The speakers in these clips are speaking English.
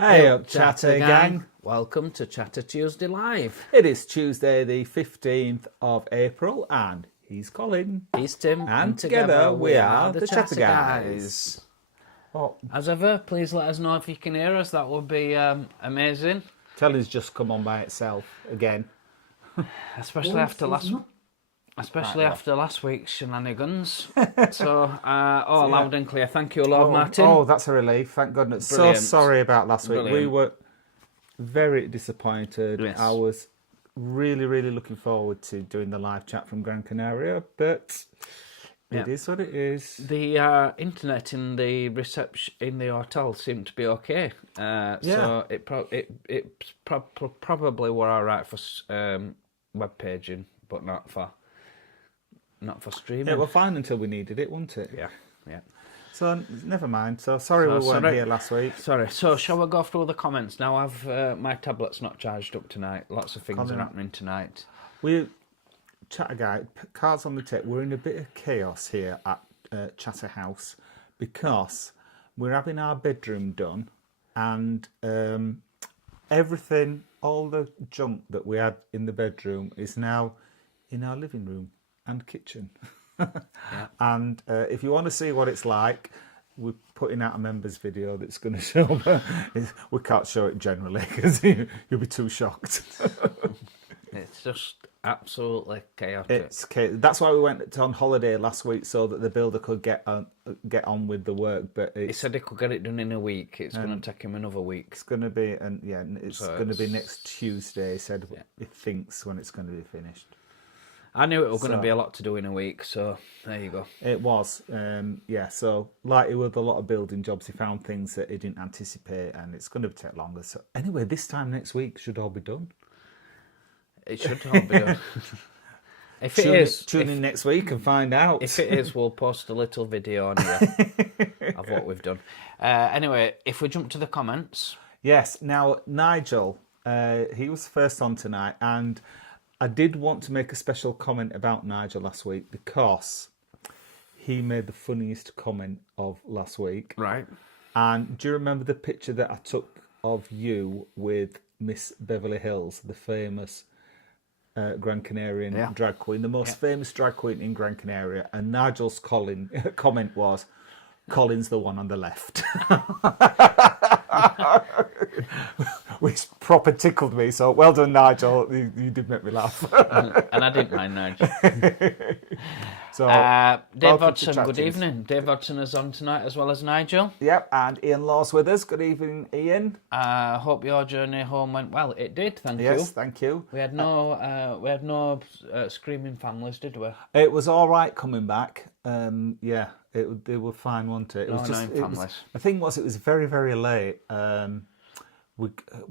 Hey up, Chatter gang. Welcome to Chatter Tuesday Live. It is Tuesday the 15th of April and he's Colin. He's Tim. And together we are the Chatter Guys. Oh. As ever, please let us know if you can hear us. That would be amazing. Telling's just come on by itself again. Especially after last week's shenanigans. So, loud and clear. Thank you, Lord Martin. Oh, that's a relief. Thank goodness. Brilliant. So sorry about last week. Brilliant. We were very disappointed. Yes. I was really, really looking forward to doing the live chat from Gran Canaria, but it is what it is. The internet in the reception in the hotel seemed to be okay. So it probably were all right for web paging, but not for streaming. It were fine until we needed it, wasn't it? Yeah. So never mind. So sorry we weren't here last week. Sorry. So shall we go through the comments now? My tablet's not charged up tonight. Lots of things are happening tonight. Chatter Guy, cards on the tip. We're in a bit of chaos here at Chatter House because we're having our bedroom done, and everything, all the junk that we had in the bedroom is now in our living room and kitchen. Yeah. And if you want to see what it's like, we're putting out a members video that's going to show. We can't show it generally because you'll be too shocked. It's just absolutely chaotic. That's why we went on holiday last week so that the builder could get on with the work. But he said he could get it done in a week. It's going to take him another week. It's going to be, it's going to be next Tuesday. He said he thinks when it's going to be finished. I knew it was going to be a lot to do in a week, so there you go. It was, so like with a lot of building jobs, he found things that he didn't anticipate, and it's going to take longer. So anyway, this time next week should all be done. It should all be done. If it is, tune in next week and find out. If it is, we'll post a little video on here of what we've done. Anyway, if we jump to the comments. Yes, now Nigel, he was first on tonight, and I did want to make a special comment about Nigel last week because he made the funniest comment of last week. Right. And do you remember the picture that I took of you with Miss Beverly Hills, the famous Gran Canarian drag queen, the most famous drag queen in Gran Canaria? And Nigel's comment was, Colin's the one on the left. Which proper tickled me, so well done, Nigel. You did make me laugh. And I didn't mind Nigel. So, Dave Hodgson, good evening. Dave Hodgson is on tonight as well as Nigel. Yep, and Ian Law's with us. Good evening, Ian. Hope your journey home went well. It did, thank you. Yes, thank you. We had no screaming families, did we? It was all right coming back. They were fine, wasn't it? It was just families. The thing was, it was very, very late.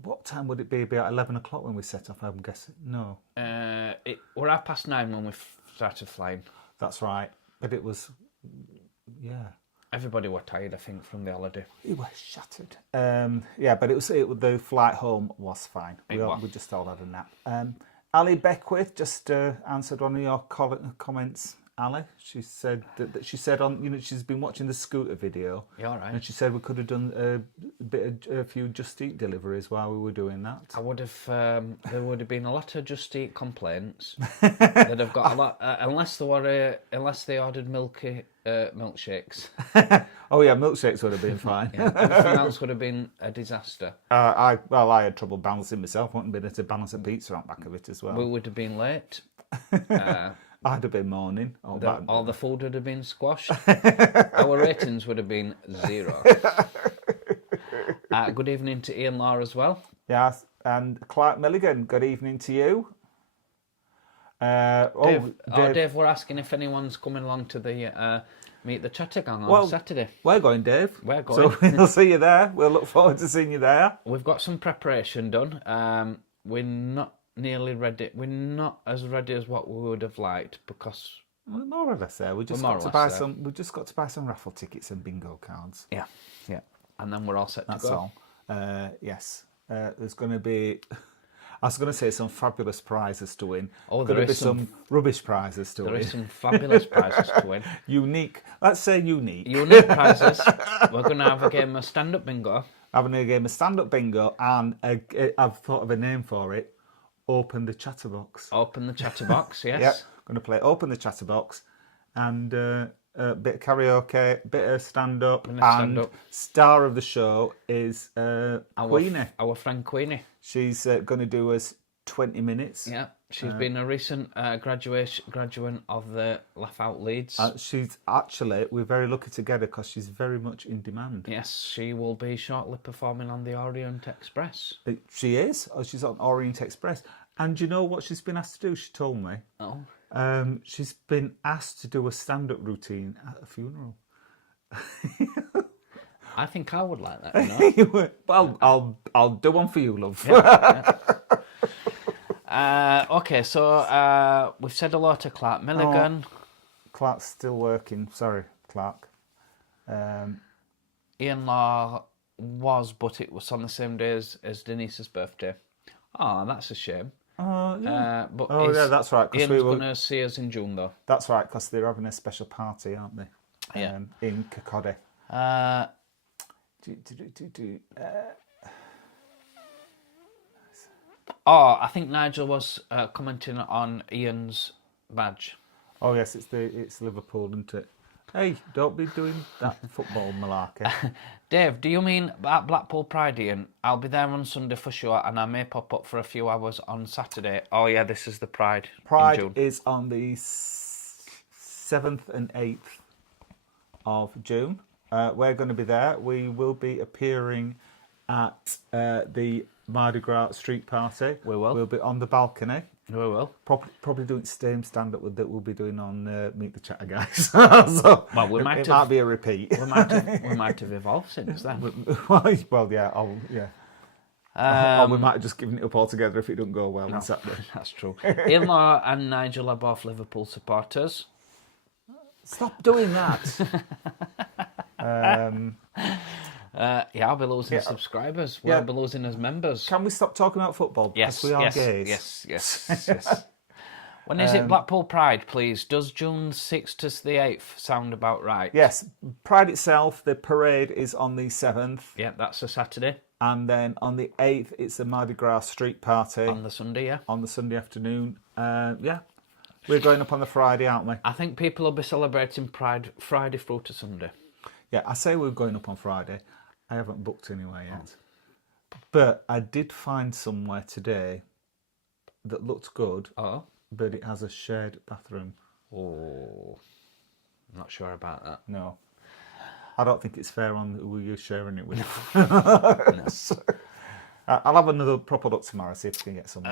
What time would it be? About 11 o'clock when we set off, I'm guessing. No. It were 9:30 when we started flying. That's right. But it was, Everybody were tired, I think, from the holiday. We were shattered. But the flight home was fine. We just all had a nap. Ali Beckwith just answered one of your comments. Ali, she said that she's been watching the scooter video. Yeah, all right. And she said we could have done a few Just Eat deliveries while we were doing that. I would have. There would have been a lot of Just Eat complaints. That have got a lot, unless they ordered milkshakes. Oh yeah, milkshakes would have been fine. Everything else would have been a disaster. I had trouble balancing myself. I wouldn't been able to balance a pizza on the back of it as well. We would have been late. I'd have been mourning. All the food would have been squashed. Our ratings would have been 0. Good evening to Ian Law as well. Yes, and Clark Milligan, good evening to you. Dave, we're asking if anyone's coming along to the Meet the Chatter Gang on Saturday. We're going, Dave. We're going. So we'll see you there. We'll look forward to seeing you there. We've got some preparation done. We're not nearly ready. We're not as ready as what we would have liked because more or less there. We just got to buy some raffle tickets and bingo cards. Yeah, and then we're all set to go. That's all. Yes, there's going to be. I was going to say some fabulous prizes to win. Oh, there is some rubbish prizes to win. There is some fabulous prizes to win. Unique. Let's say unique. Unique prizes. We're going to have a game of stand-up bingo. having a game of stand-up bingo, and I've thought of a name for it. Open the Chatterbox. Open the Chatterbox, yes. Yep, going to play Open the Chatterbox, and a bit of karaoke, bit of stand-up, and star of the show is Queenie. Our friend Queenie. She's going to do us 20 minutes. Yeah, she's been a recent graduate of the Laugh Out Leeds. She's actually, we're very lucky to get her because she's very much in demand. Yes, she will be shortly performing on the Orient Express. She is. She's on Orient Express. And do you know what she's been asked to do? She told me. Oh. She's been asked to do a stand-up routine at a funeral. I think I would like that. You know? Well, I'll do one for you, love. Yeah. Okay, so we've said hello to Clark Milligan. Oh, Clark's still working. Sorry, Clark. Ian Law was, but it was on the same day as Denise's birthday. Oh, that's a shame. Yeah. Yeah, that's right. Ian's going to see us in June, though. That's right, because they're having a special party, aren't they? Yeah. In Kirkcaldy. I think Nigel was commenting on Ian's badge. Oh yes, it's Liverpool, isn't it? Hey, don't be doing that football malarkey. Dave, do you mean at Blackpool Pride, Ian? I'll be there on Sunday for sure, and I may pop up for a few hours on Saturday. Oh yeah, this is the Pride. Pride in June. is on the 7th and 8th of June. We're going to be there. We will be appearing at the Mardi Gras street party. We will. We'll be on the balcony. We will. Probably doing the same stand-up that we'll be doing on Meet the Chatter Guys. So well, we might it might be a repeat. We might have evolved since then. Well, yeah. Or we might have just given it up altogether if it doesn't go well on Saturday. That's true. Ian Law and Nigel are both Liverpool supporters. Stop doing that. I'll be losing subscribers. We'll be losing as members. Can we stop talking about football? Yes, because we are gays. Yes. When is it Blackpool Pride, please? Does June 6th to the 8th sound about right? Yes. Pride itself, the parade is on the 7th. Yeah, that's a Saturday. And then on the 8th, it's the Mardi Gras street party. On the Sunday, yeah. On the Sunday afternoon. We're going up on the Friday, aren't we? I think people will be celebrating Pride Friday through to Sunday. Yeah, I say we're going up on Friday. I haven't booked anywhere yet. But I did find somewhere today that looked good. Oh. But it has a shared bathroom. Oh. I'm not sure about that. No. I don't think it's fair on who you're sharing it with. No. I'll have another proper look tomorrow, see if we can get somewhere.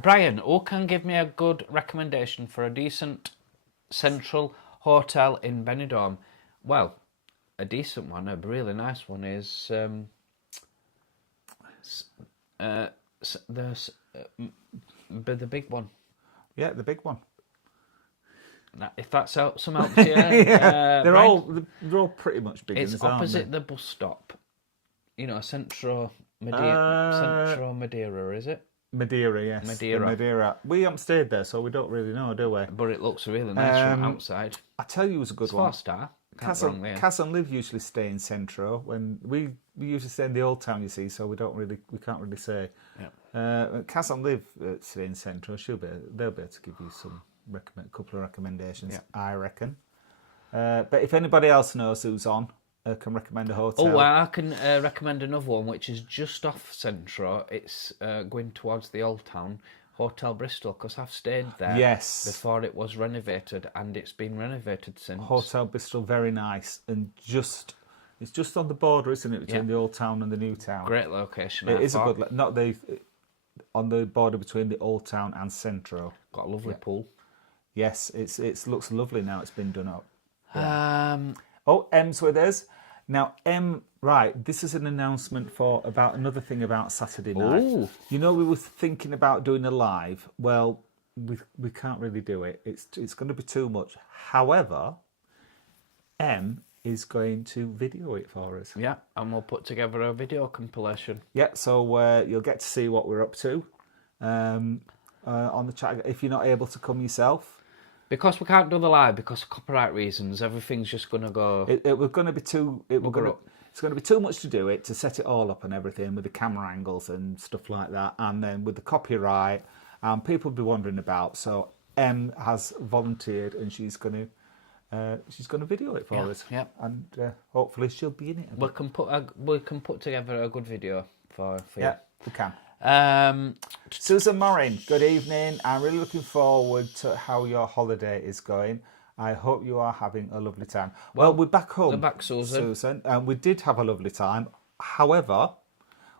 Brian, who can give me a good recommendation for a decent central hotel in Benidorm? Well, a decent one, a really nice one is the big one. Yeah, the big one. Now, if that's some help to you, they're all pretty much big. It's opposite the bus stop. You know, Centro Madeira, is it? Madeira, yes. Madeira. We haven't stayed there, so we don't really know, do we? But it looks really nice from outside. I tell you, it was a good one. 4-star. Cass and Liv usually stay in Centro. When we usually stay in the old town, you see, so we can't really say. Yeah. Cass and Liv stay in Centro. They'll be able to give you a couple of recommendations, I reckon. But if anybody else knows who's on, can recommend a hotel. Oh, well, I can recommend another one, which is just off Centro. It's going towards the old town, Hotel Bristol, because I've stayed there before it was renovated, and it's been renovated since. Hotel Bristol, very nice, and it's just on the border, isn't it, between the old town and the new town? Great location. It is a good, on the border between the old town and Centro. Got a lovely pool. Yes, it looks lovely now. It's been done up. Yeah. Em's with us. Now, right, this is an announcement about another thing about Saturday night. Ooh. You know, we were thinking about doing a live. Well, we can't really do it. It's going to be too much. However, Em is going to video it for us. Yeah, and we'll put together a video compilation. Yeah, so you'll get to see what we're up to on the chat. If you're not able to come yourself, Because we can't do the live because of copyright reasons. Everything's just going to go. It was going to be too. It's going to be too much to do it, to set it all up and everything with the camera angles and stuff like that, and then with the copyright, people will be wondering about. So Em has volunteered, and she's going to video it for us. Yeah. And hopefully she'll be in it. We can put together a good video for you. Yeah, we can. Susan Morin, good evening. I'm really looking forward to how your holiday is going. I hope you are having a lovely time. Well, we're back home. We're back, Susan. And we did have a lovely time. However,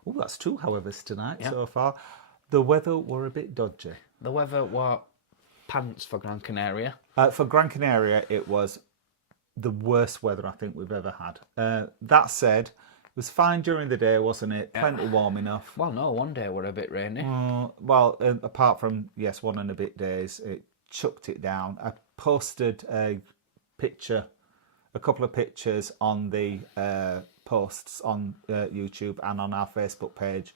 that's 2 howevers tonight so far. The weather were a bit dodgy. The weather were pants for Gran Canaria. For Gran Canaria, it was the worst weather I think we've ever had. That said, it was fine during the day, wasn't it? Plenty warm enough. Well, no, one day were a bit rainy. Apart from, 1 and a bit days, it chucked it down. I posted a couple of pictures on the posts on YouTube and on our Facebook page.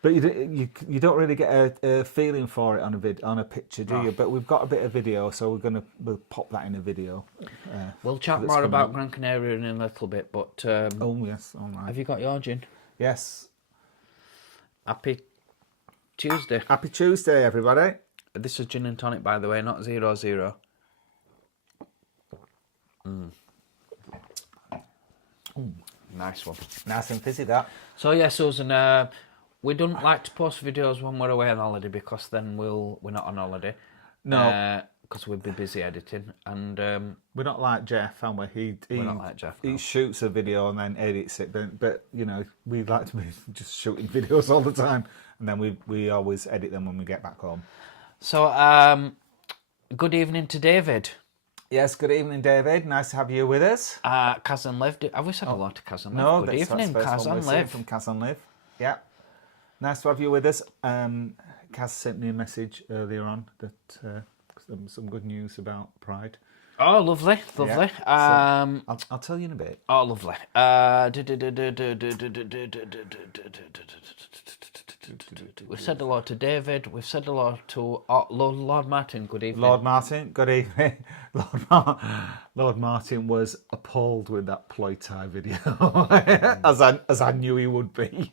But you don't really get a feeling for it on a picture, do you? But we've got a bit of video, so we'll pop that in a video. We'll chat more about Gran Canaria in a little bit, but oh yes, all right. Have you got your gin? Yes. Happy Tuesday. Happy Tuesday, everybody. This is gin and tonic, by the way, not 0-0. Nice one. Nice and fizzy, that. So yeah, Susan, we don't like to post videos when we're away on holiday because then we're not on holiday. No. Because we'll be busy editing, and we're not like Jeff, are we? We're not like Jeff. No. He shoots a video and then edits it, but we like to be just shooting videos all the time, and then we always edit them when we get back home. So, good evening to David. Yes, good evening, David. Nice to have you with us. Kazan Liv. Have we said hello to Kazan Liv? No, good evening, Kazan Liv. From Kazan Liv. Yeah. Nice to have you with us. Kaz sent me a message earlier on that some good news about Pride. Oh, lovely, lovely. Yeah. I'll tell you in a bit. Oh, lovely. We've said hello to David. We've said hello to Lord Martin. Good evening. Lord Martin, good evening. Lord Martin was appalled with that Ploy Thai video, as I knew he would be.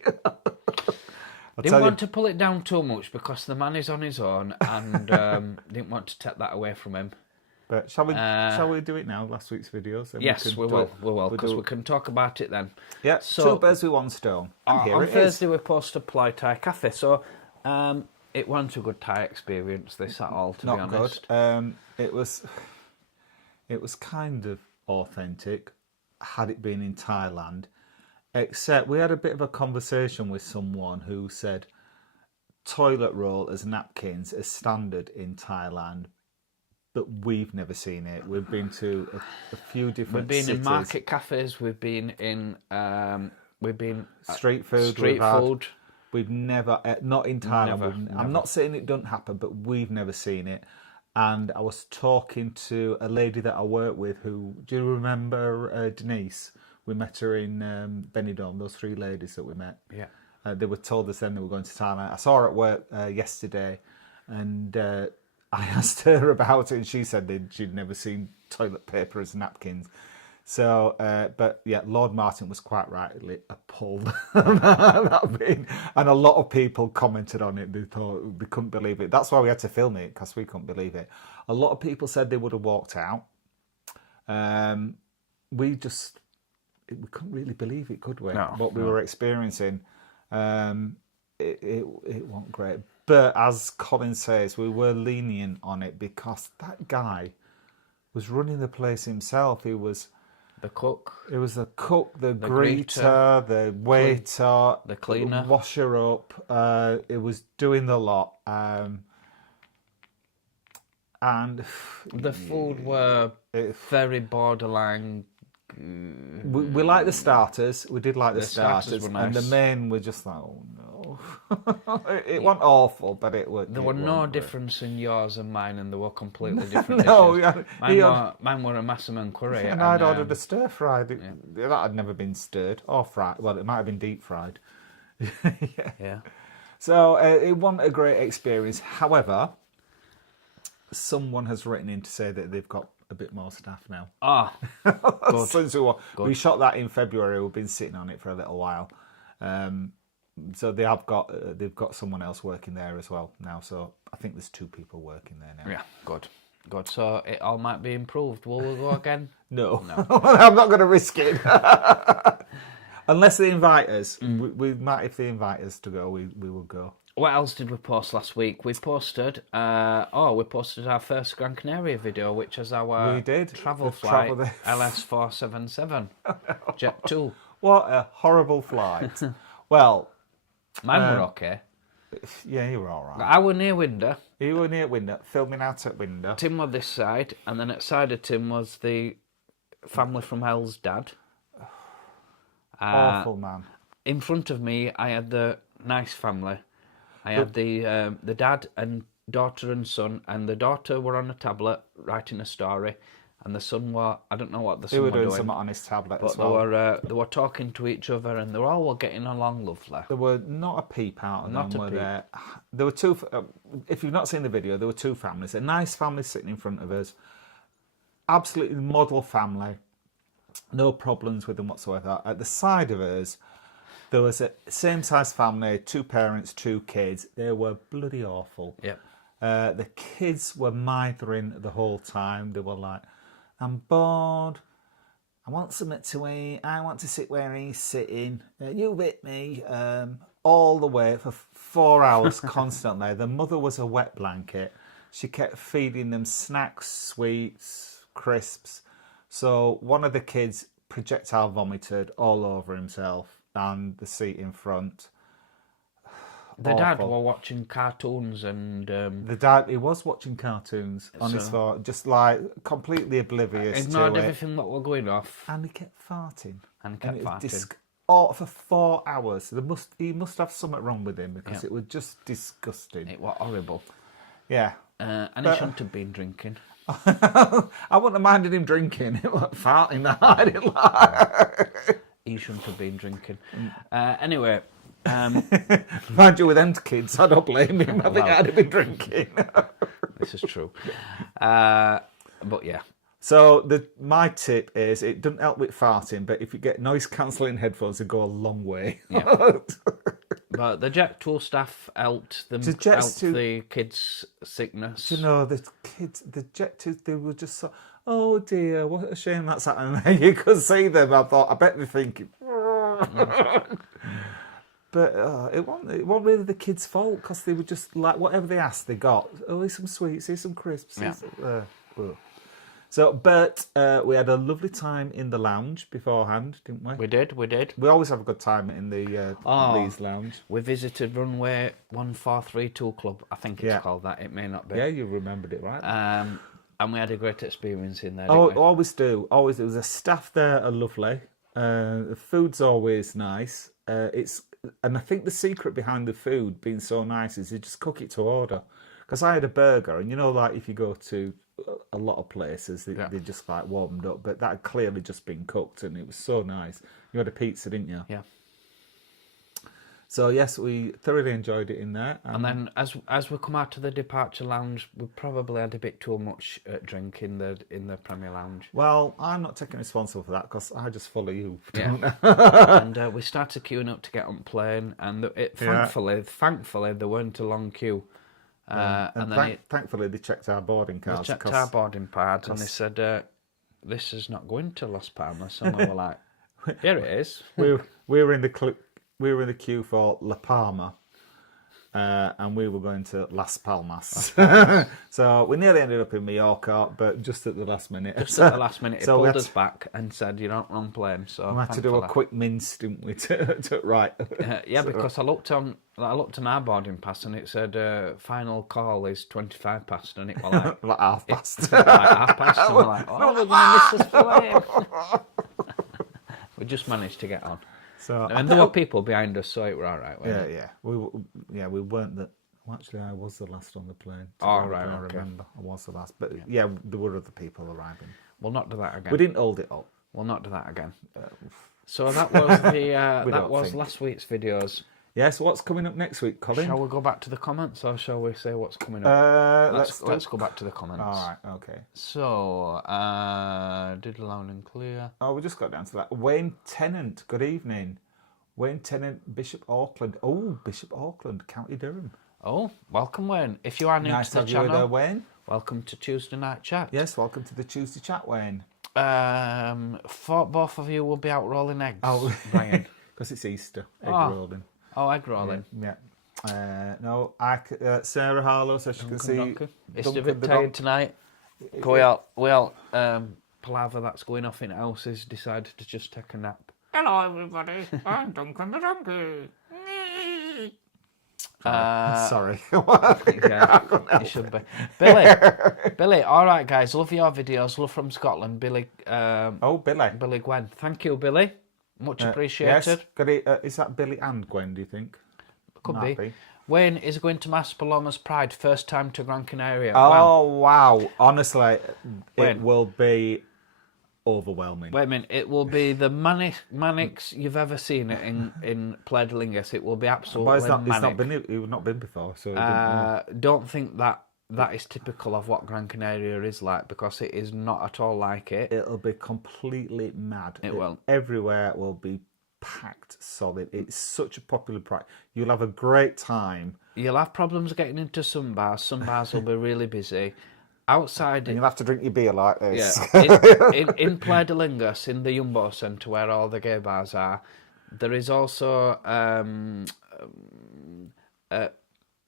Didn't want to pull it down too much because the man is on his own, and didn't want to take that away from him. But shall we do it now? Last week's videos. Yes, we will, because we can talk about it then. Yeah. So, 2 birds with 1 stone. And here on Thursday we posted Ploy Thai Cafe. So it wasn't a good Thai experience. This at all, to be honest. Not good. It was kind of authentic. Had it been in Thailand, except we had a bit of a conversation with someone who said toilet roll as napkins is standard in Thailand. But we've never seen it. We've been to a few different cities. We've been in market cafes. We've been in street food. Street food. We've never, not in Thailand. Never. I'm not saying it doesn't happen, but we've never seen it. And I was talking to a lady that I work with who, do you remember Denise? We met her in Benidorm, those 3 ladies that we met. Yeah. They were told us then they were going to Thailand. I saw her at work yesterday, and I asked her about it, and she said that she'd never seen toilet paper as napkins. So, but yeah, Lord Martin was quite rightly appalled. And a lot of people commented on it. They thought they couldn't believe it. That's why we had to film it, because we couldn't believe it. A lot of people said they would have walked out. We couldn't really believe it, could we? What we were experiencing. It wasn't great. But as Colin says, we were lenient on it because that guy was running the place himself. He was the cook. It was the cook, the greeter, the waiter, the cleaner, the washer up. It was doing the lot. And the food were very borderline. We like the starters. We did like the starters, were nice. And the main were just like, oh no, it wasn't awful, but it was. There were no difference in yours and mine, and they were completely different. No, mine were a massaman curry, and I'd ordered a stir fried. That had never been stirred or fried. Well, it might have been deep fried. Yeah. So it wasn't a great experience. However, someone has written in to say that they've got a bit more staff now. Good. Since we shot that in February, we've been sitting on it for a little while. So they've got someone else working there as well now. So I think there's 2 people working there now. Yeah, good. So it all might be improved. Will we go again? No. I'm not going to risk it. Unless they invite us. We might, if they invite us to go, we will go. What else did we post last week? We posted our first Gran Canaria video, which is our travel flight, LS477, Jet 2. What a horrible flight. Well... Mine were okay. Yeah, you were all right. I were near window. You were near window, filming out at window. Tim was this side, and then at side of Tim was the family from hell's dad. Awful, man. In front of me, I had the nice family. I had the dad and daughter and son, and the daughter were on a tablet writing a story, and the son were, I don't know what the son were doing. He was doing something on his tablet as well. But they were talking to each other, and they were all getting along lovely. There were not a peep out of them. There were 2, if you've not seen the video, there were 2 families. A nice family sitting in front of us. Absolutely model family. No problems with them whatsoever. At the side of us, there was a same-size family, 2 parents, 2 kids. They were bloody awful. Yep. The kids were mithering the whole time. They were like, I'm bored. I want something to eat. I want to sit where he's sitting. You with me. All the way for 4 hours constantly. The mother was a wet blanket. She kept feeding them snacks, sweets, crisps. So one of the kids projectile vomited all over himself and the seat in front. The dad were watching cartoons and... The dad, he was watching cartoons on his phone, just like completely oblivious ignored to everything that were going off. And he kept farting. Oh, for 4 hours. He must have something wrong with him because it was just disgusting. It was horrible. Yeah. And he shouldn't have been drinking. I wouldn't have minded him drinking. It was farting that I didn't like. He shouldn't have been drinking. Anyway... Mind you, with them kids, I don't blame him. I think I'd have been drinking. This is true. But yeah. So my tip is, it doesn't help with farting, but if you get noise cancelling headphones, they go a long way. Yeah. But the Jet 2 staff helped them the kids' sickness. You know, the Jet 2, they were just so, oh dear, what a shame that's happening. You could see them. I thought, I bet they're thinking... But it wasn't really the kids' fault because they were just like, whatever they asked, they got. Oh, here's some sweets, here's some crisps. Yeah. But we had a lovely time in the lounge beforehand, didn't we? We did. We always have a good time in the Lee's lounge. We visited Runway 1432 Club. I think it's called that. It may not be. Yeah, you remembered it, right? And we had a great experience in there. Always do. Always. There was a staff there are lovely. The food's always nice. And I think the secret behind the food being so nice is you just cook it to order. Because I had a burger, and you know, like if you go to a lot of places, they just like warmed up, but that had clearly just been cooked, and it was so nice. You had a pizza, didn't you? Yeah. So yes, we thoroughly enjoyed it in there. And then as we come out to the departure lounge, we probably had a bit too much drink in the Premier Lounge. Well, I'm not taking responsible for that because I just follow you. Yeah. And we started queuing up to get on plane, and thankfully there weren't a long queue. Thankfully they checked our boarding cards. They checked our boarding cards, and they said, "This is not going to Las Palmas." And we were like, "Here it is." We were in the queue for La Palma, and we were going to Las Palmas. So we nearly ended up in Mallorca, but just at the last minute. Just at the last minute, it pulled us back and said, "You're not wrong plane." So we had to do a quick mince, didn't we? Because I looked on our boarding pass, and it said final call is 25 past, and it was like like half past. Like half past, and we're like, "Oh, we're going to miss this plane." We just managed to get on. So, and there were people behind us, so it were all right. Yeah. We weren't the... Well, actually, I was the last on the plane. Oh, right, I remember. I was the last. But yeah, there were other people arriving. We'll not do that again. We didn't hold it up. We'll not do that again. So that was last week's videos. Yes, what's coming up next week, Colin? Shall we go back to the comments, or shall we say what's coming up? Let's go back to the comments. All right, okay. So, did loud and clear. Oh, we just got down to that. Wayne Tennant, good evening. Wayne Tennant, Bishop Auckland. Oh, Bishop Auckland, County Durham. Oh, welcome, Wayne. If you are new to the channel, there, Wayne. Welcome to Tuesday Night Chat. Yes, welcome to the Tuesday Chat, Wayne. Both of you will be out rolling eggs, Brian. Because it's Easter, egg rolling. Oh, egg rolling. Yeah. No, Sarah Harlow, so she can see. It's a bit tired tonight. Well, palaver that's going off in houses decided to just take a nap. Hello, everybody. I'm Duncan the Donkey. Sorry. Yeah, you should be. Billy, all right, guys. Love your videos. Love from Scotland. Billy. Billy. Billy Gwen. Thank you, Billy. Much appreciated. Yes. Is that Billy and Gwen, do you think? Could be. Wayne is going to Mas Palomas Pride. First time to Gran Canaria. Oh, wow. Honestly, it will be overwhelming. Wait a minute, it will be the manics you've ever seen it in Playa de Lingas. It will be absolutely manic. He's not been before, so don't think that is typical of what Gran Canaria is like, because it is not at all like it. It'll be completely mad. It will. Everywhere will be packed solid. It's such a popular pride. You'll have a great time. You'll have problems getting into some bars. Some bars will be really busy. Outside, and you'll have to drink your beer like this. Yeah. in Playa de Lingas, in the Jumbo Centre where all the gay bars are, there is also a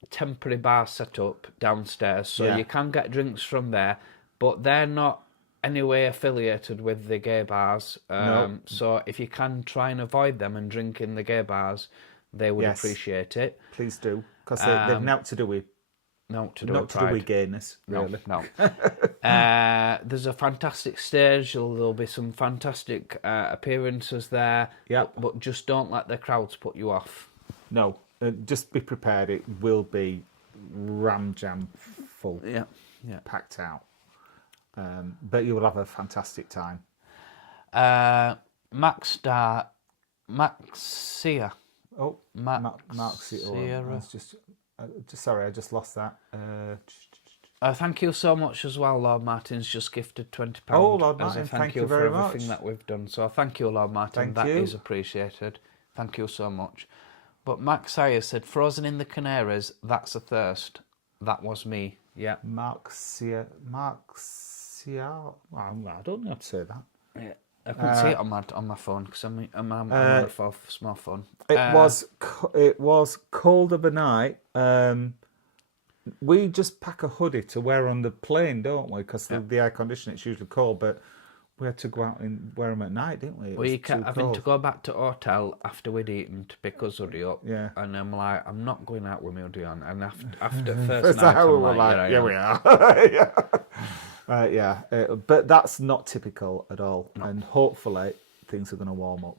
temporary bar set up downstairs, so you can get drinks from there, but they're not anyway affiliated with the gay bars. No. So if you can try and avoid them and drink in the gay bars, they would appreciate it. Please do, because they've nothing to do with. Not to do with gayness, really. No. There's a fantastic stage. There'll be some fantastic appearances there. Yeah. But just don't let the crowds put you off. No. Just be prepared. It will be ram jam full. Yeah. Packed out. But you will have a fantastic time. Maxia. Oh, Maxia. Sorry, I just lost that. Thank you so much as well. Lord Martin's just gifted £20 Lord as Martin, a thank you very for everything much that we've done. So thank you, Lord Martin. That is appreciated. Thank you so much. But Max Sayer said, "Frozen in the Canaries. That's a thirst." That was me. Yeah. Maxia. I don't know how to say that. Yeah. I couldn't see it on my phone because I'm on a small phone. It was cold of a night. We just pack a hoodie to wear on the plane, don't we? Because the air conditioning, it's usually cold, but we had to go out and wear them at night, didn't we? We kept having to go back to hotel after we'd eaten to pick us hoodie up. Yeah. And I'm like, I'm not going out with my hoodie on. And after first night, I'm like, yeah, we are. But that's not typical at all, and hopefully things are going to warm up.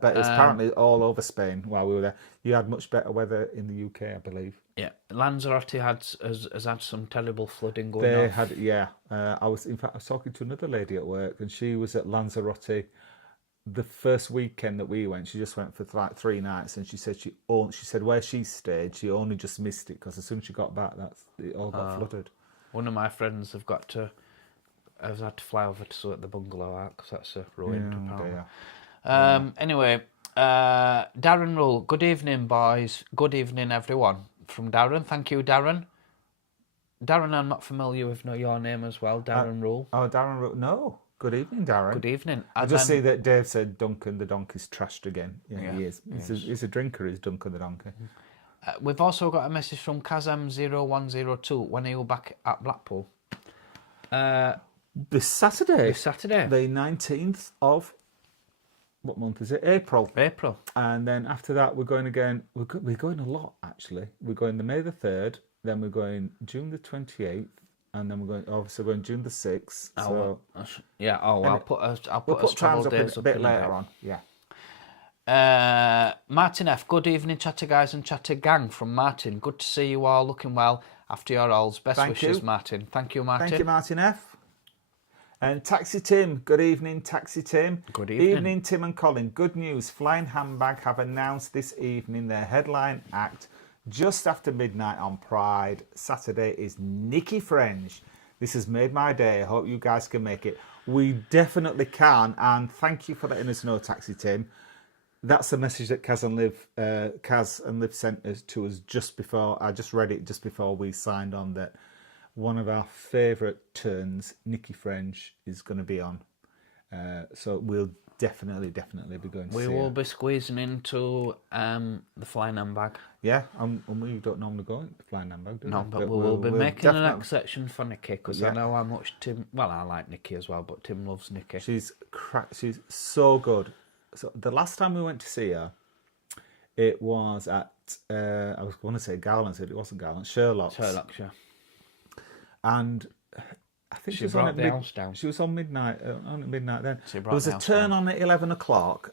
But it's apparently all over Spain while we were there. You had much better weather in the UK, I believe. Yeah, Lanzarote has had some terrible flooding going on. I was talking to another lady at work, and she was at Lanzarote the first weekend that we went. She just went for like 3 nights, and she said she said where she stayed, she only just missed it because as soon as she got back, it all got flooded. One of my friends has had to fly over to sort the bungalow out because that's ruined. Anyway, Darren Rule. Good evening, boys. Good evening, everyone. From Darren. Thank you, Darren. Darren, I'm not familiar with your name as well. Darren Rule. Oh, Darren Rule. No. Good evening, Darren. Good evening. I just see that Dave said Duncan the Donkey's trashed again. Yeah, he is. He's a drinker, is Duncan the Donkey. We've also got a message from Kazam0102. When are you back at Blackpool? This Saturday. The 19th of... What month is it? April. And then after that, we're going again. We're going a lot, actually. We're going the May the 3rd, then we're going June the 28th, and then we're going June the 6th. So... I'll put times up a bit later on. Yeah. Martin F. Good evening, Chatter guys and Chatter gang from Martin. Good to see you all looking well after your alls. Best wishes, Martin. Thank you, Martin. Thank you, Martin F. And Taxi Tim, good evening, Taxi Tim. Good evening. Evening, Tim and Colin. Good news, Flying Handbag have announced this evening their headline act just after midnight on Pride. Saturday is Nikki French. This has made my day. I hope you guys can make it. We definitely can, and thank you for letting us know, Taxi Tim. That's the message that Kaz and Liv sent us to us just before. I just read it just before we signed on that one of our favourite turns, Nikki French, is going to be on. So we'll definitely be going to see We will be squeezing into the Flying Handbag. Yeah, and we don't normally go into the Flying Handbag, do we? No, but we'll be making an exception for Nikki, because I know how much Tim... Well, I like Nikki as well, but Tim loves Nikki. She's so good. So the last time we went to see her, it was at, I was going to say Garland's, but it wasn't Garland's, Sherlock's. Sherlock's, yeah. And I think she was on at midnight. She was on midnight then. There was a turn on at 11 o'clock.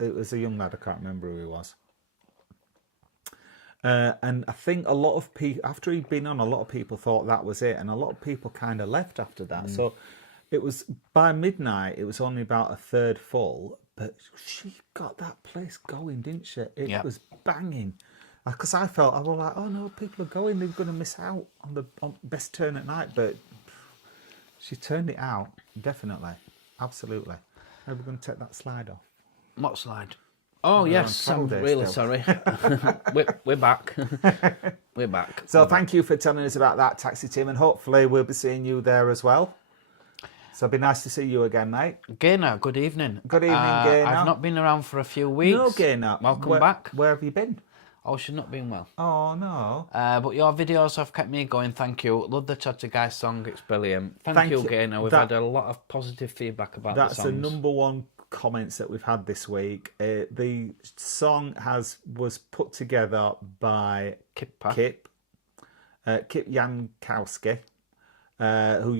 It was a young lad, I can't remember who he was. And I think a lot of people, after he'd been on, a lot of people thought that was it. And a lot of people kind of left after that. So it was, by midnight, it was only about a third full. But she got that place going, didn't she? It was banging. Because I felt, I was like, oh no, people are going, they're going to miss out on the best turn at night. But she turned it out, definitely. Absolutely. Are we going to take that slide off? What slide? Oh, yes, I'm really sorry. we're back. We're back. So thank you for telling us about that, Taxi Tim, and hopefully we'll be seeing you there as well. So it'd be nice to see you again, mate. Gaynor, good evening. Good evening, Gaynor. I've not been around for a few weeks. No, Gaynor. Welcome back. Where have you been? Oh, she's not been well. Oh, no. But your videos have kept me going, thank you. Love the Chatter Guy song, it's brilliant. Thank you, Gaynor. We've had a lot of positive feedback about the songs. That's the number one comments that we've had this week. The song was put together by Kip Jankowski, who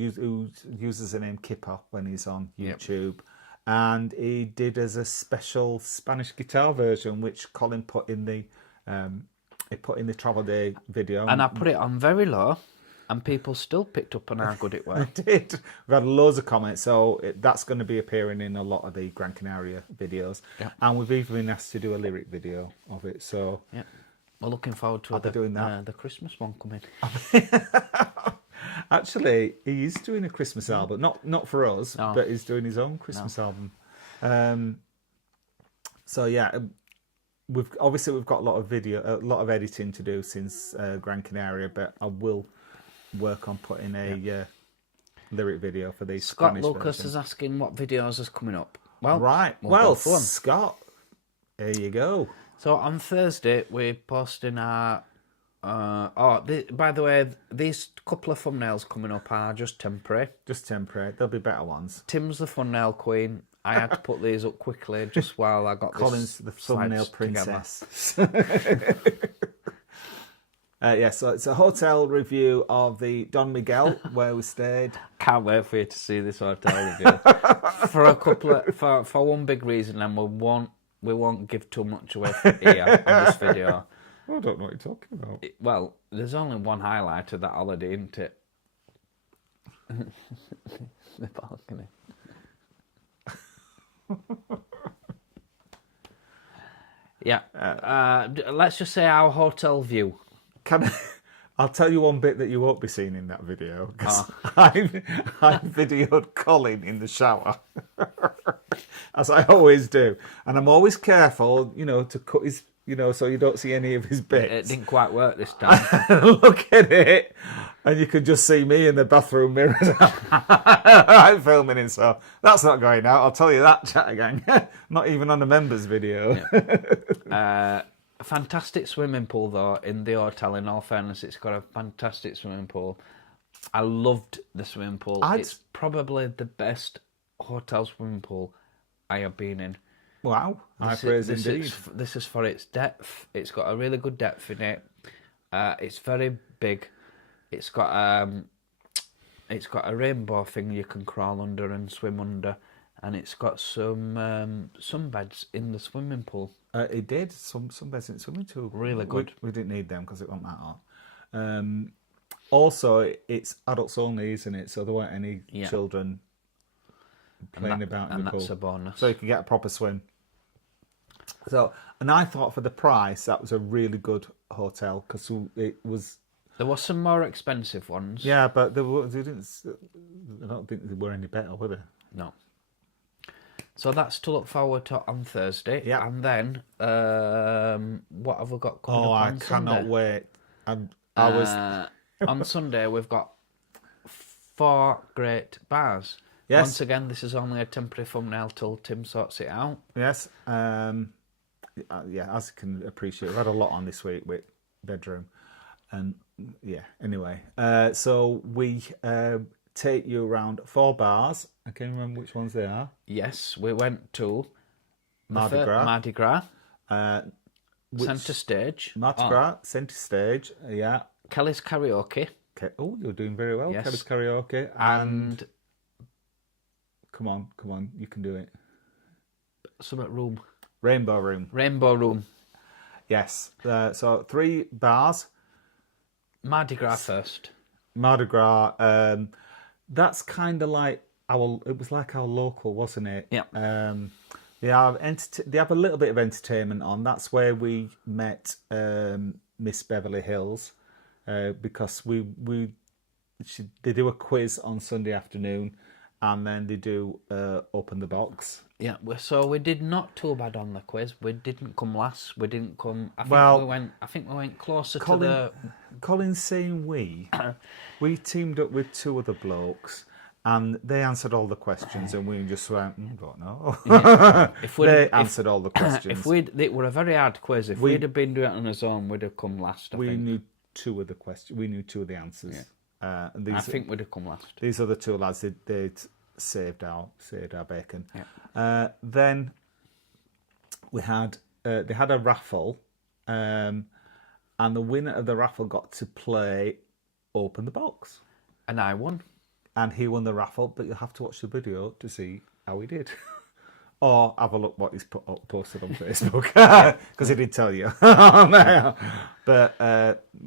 uses the name Kipper when he's on YouTube. Yep. And he did as a special Spanish guitar version, which Colin put in the Travel Day video. And I put it on very low, and people still picked up on how good it was. They did. We've had loads of comments, so that's going to be appearing in a lot of the Gran Canaria videos. Yeah. And we've even been asked to do a lyric video of it. So yeah, we're looking forward to doing that. The Christmas one coming. Actually, he is doing a Christmas album, not for us, but he's doing his own Christmas album. So yeah, we've got a lot of editing to do since Gran Canaria, but I will work on putting a lyric video for these. Scott Spanish Lucas versions. is asking what videos is coming up. Well, right. Well, Scott, there you go. So on Thursday we're posting our. By the way, these couple of thumbnails coming up are just temporary. Just temporary. There'll be better ones. Tim's the thumbnail queen. I had to put these up quickly just while I got Colin's the thumbnail princess. So it's a hotel review of the Don Miguel where we stayed. Can't wait for you to see this hotel review. For one big reason, and we won't give too much away here on this video. I don't know what you're talking about. Well, there's only one highlight of that holiday, isn't it? The balcony. Yeah. Let's just say our hotel view. I'll tell you one bit that you won't be seeing in that video. Because I videoed Colin in the shower. As I always do. And I'm always careful, to cut his... so you don't see any of his bits. It didn't quite work this time. Look at it, and you could just see me in the bathroom mirror. I'm filming him, so that's not going out. I'll tell you that, chat gang. Not even on the members video. Yeah. A fantastic swimming pool, though, in the hotel. In all fairness, it's got a fantastic swimming pool. I loved the swimming pool. It's probably the best hotel swimming pool I have been in. Wow, high praise indeed. This is for its depth. It's got a really good depth in it. It's very big. It's got a rainbow thing you can crawl under and swim under, and it's got some beds in the swimming pool. It did some beds in the swimming pool. Really good. We didn't need them because it wasn't that hot. Also, it's adults only, isn't it? So there weren't any children playing about in the pool. And that's a bonus. So you can get a proper swim. So, and I thought for the price, that was a really good hotel because it was... There were some more expensive ones. Yeah, but I don't think they were any better, were they? No. So that's to look forward to on Thursday. Yeah. And then, what have we got coming up on Sunday? I cannot wait. On Sunday, we've got 4 great bars. Yes. Once again, this is only a temporary thumbnail till Tim sorts it out. Yes. Yeah, as you can appreciate, we've had a lot on this week with bedroom. And yeah, anyway. So we take you around 4 bars. I can't remember which ones they are. Yes, we went to Mardi Gras. Centre Stage. Mardi Gras, Centre Stage, yeah. Kelly's Karaoke. Okay. Oh, you're doing very well. Yes. Kelly's Karaoke. And... Come on, you can do it. Summit Room. Rainbow Room. Yes. So 3 bars. Mardi Gras first. Mardi Gras. That's kind of like it was like our local, wasn't it? Yeah. They have a little bit of entertainment on. That's where we met Miss Beverly Hills because they do a quiz on Sunday afternoon. And then they do open the box. Yeah, so we did not too bad on the quiz. We didn't come last. We didn't come. I think we went closer to the. Colin's saying we teamed up with 2 other blokes, and they answered all the questions, and we just went, I don't know. Yeah. They answered all the questions. It were a very hard quiz. If we'd have been doing it on our own, we'd have come last. We knew 2 of the questions. We knew 2 of the answers. Yeah. I think we'd have come last. These other 2 lads, they'd saved our bacon. Yeah. Then we had they had a raffle, and the winner of the raffle got to play Open the Box. And I won. And he won the raffle, but you'll have to watch the video to see how he did. Or have a look what he's posted on Facebook, because he did tell you. But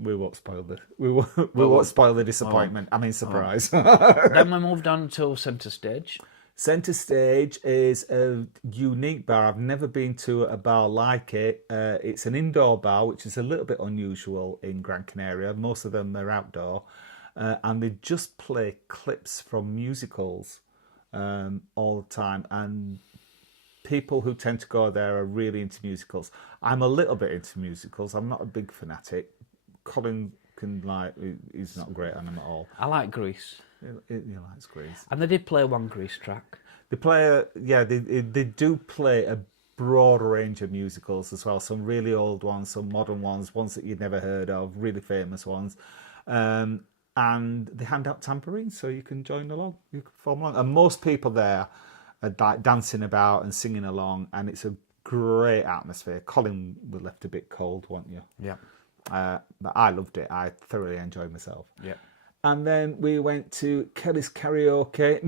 we won't spoil the disappointment. I mean, surprise. Then we moved on to Centre Stage. Centre Stage is a unique bar. I've never been to a bar like it. It's an indoor bar, which is a little bit unusual in Gran Canaria. Most of them are outdoor, and they just play clips from musicals all the time. And people who tend to go there are really into musicals. I'm a little bit into musicals. I'm not a big fanatic. Colin he's not great on them at all. I like Grease. He likes Grease. And they did play one Grease track. They play, they do play a broad range of musicals as well. Some really old ones, some modern ones that you'd never heard of, really famous ones. And they hand out tambourines so you can join along, you can perform along. And most people there are dancing about and singing along, and it's a great atmosphere. Colin was left a bit cold, weren't you? Yeah. But I loved it. I thoroughly enjoyed myself. Yeah. And then we went to Kelly's Karaoke.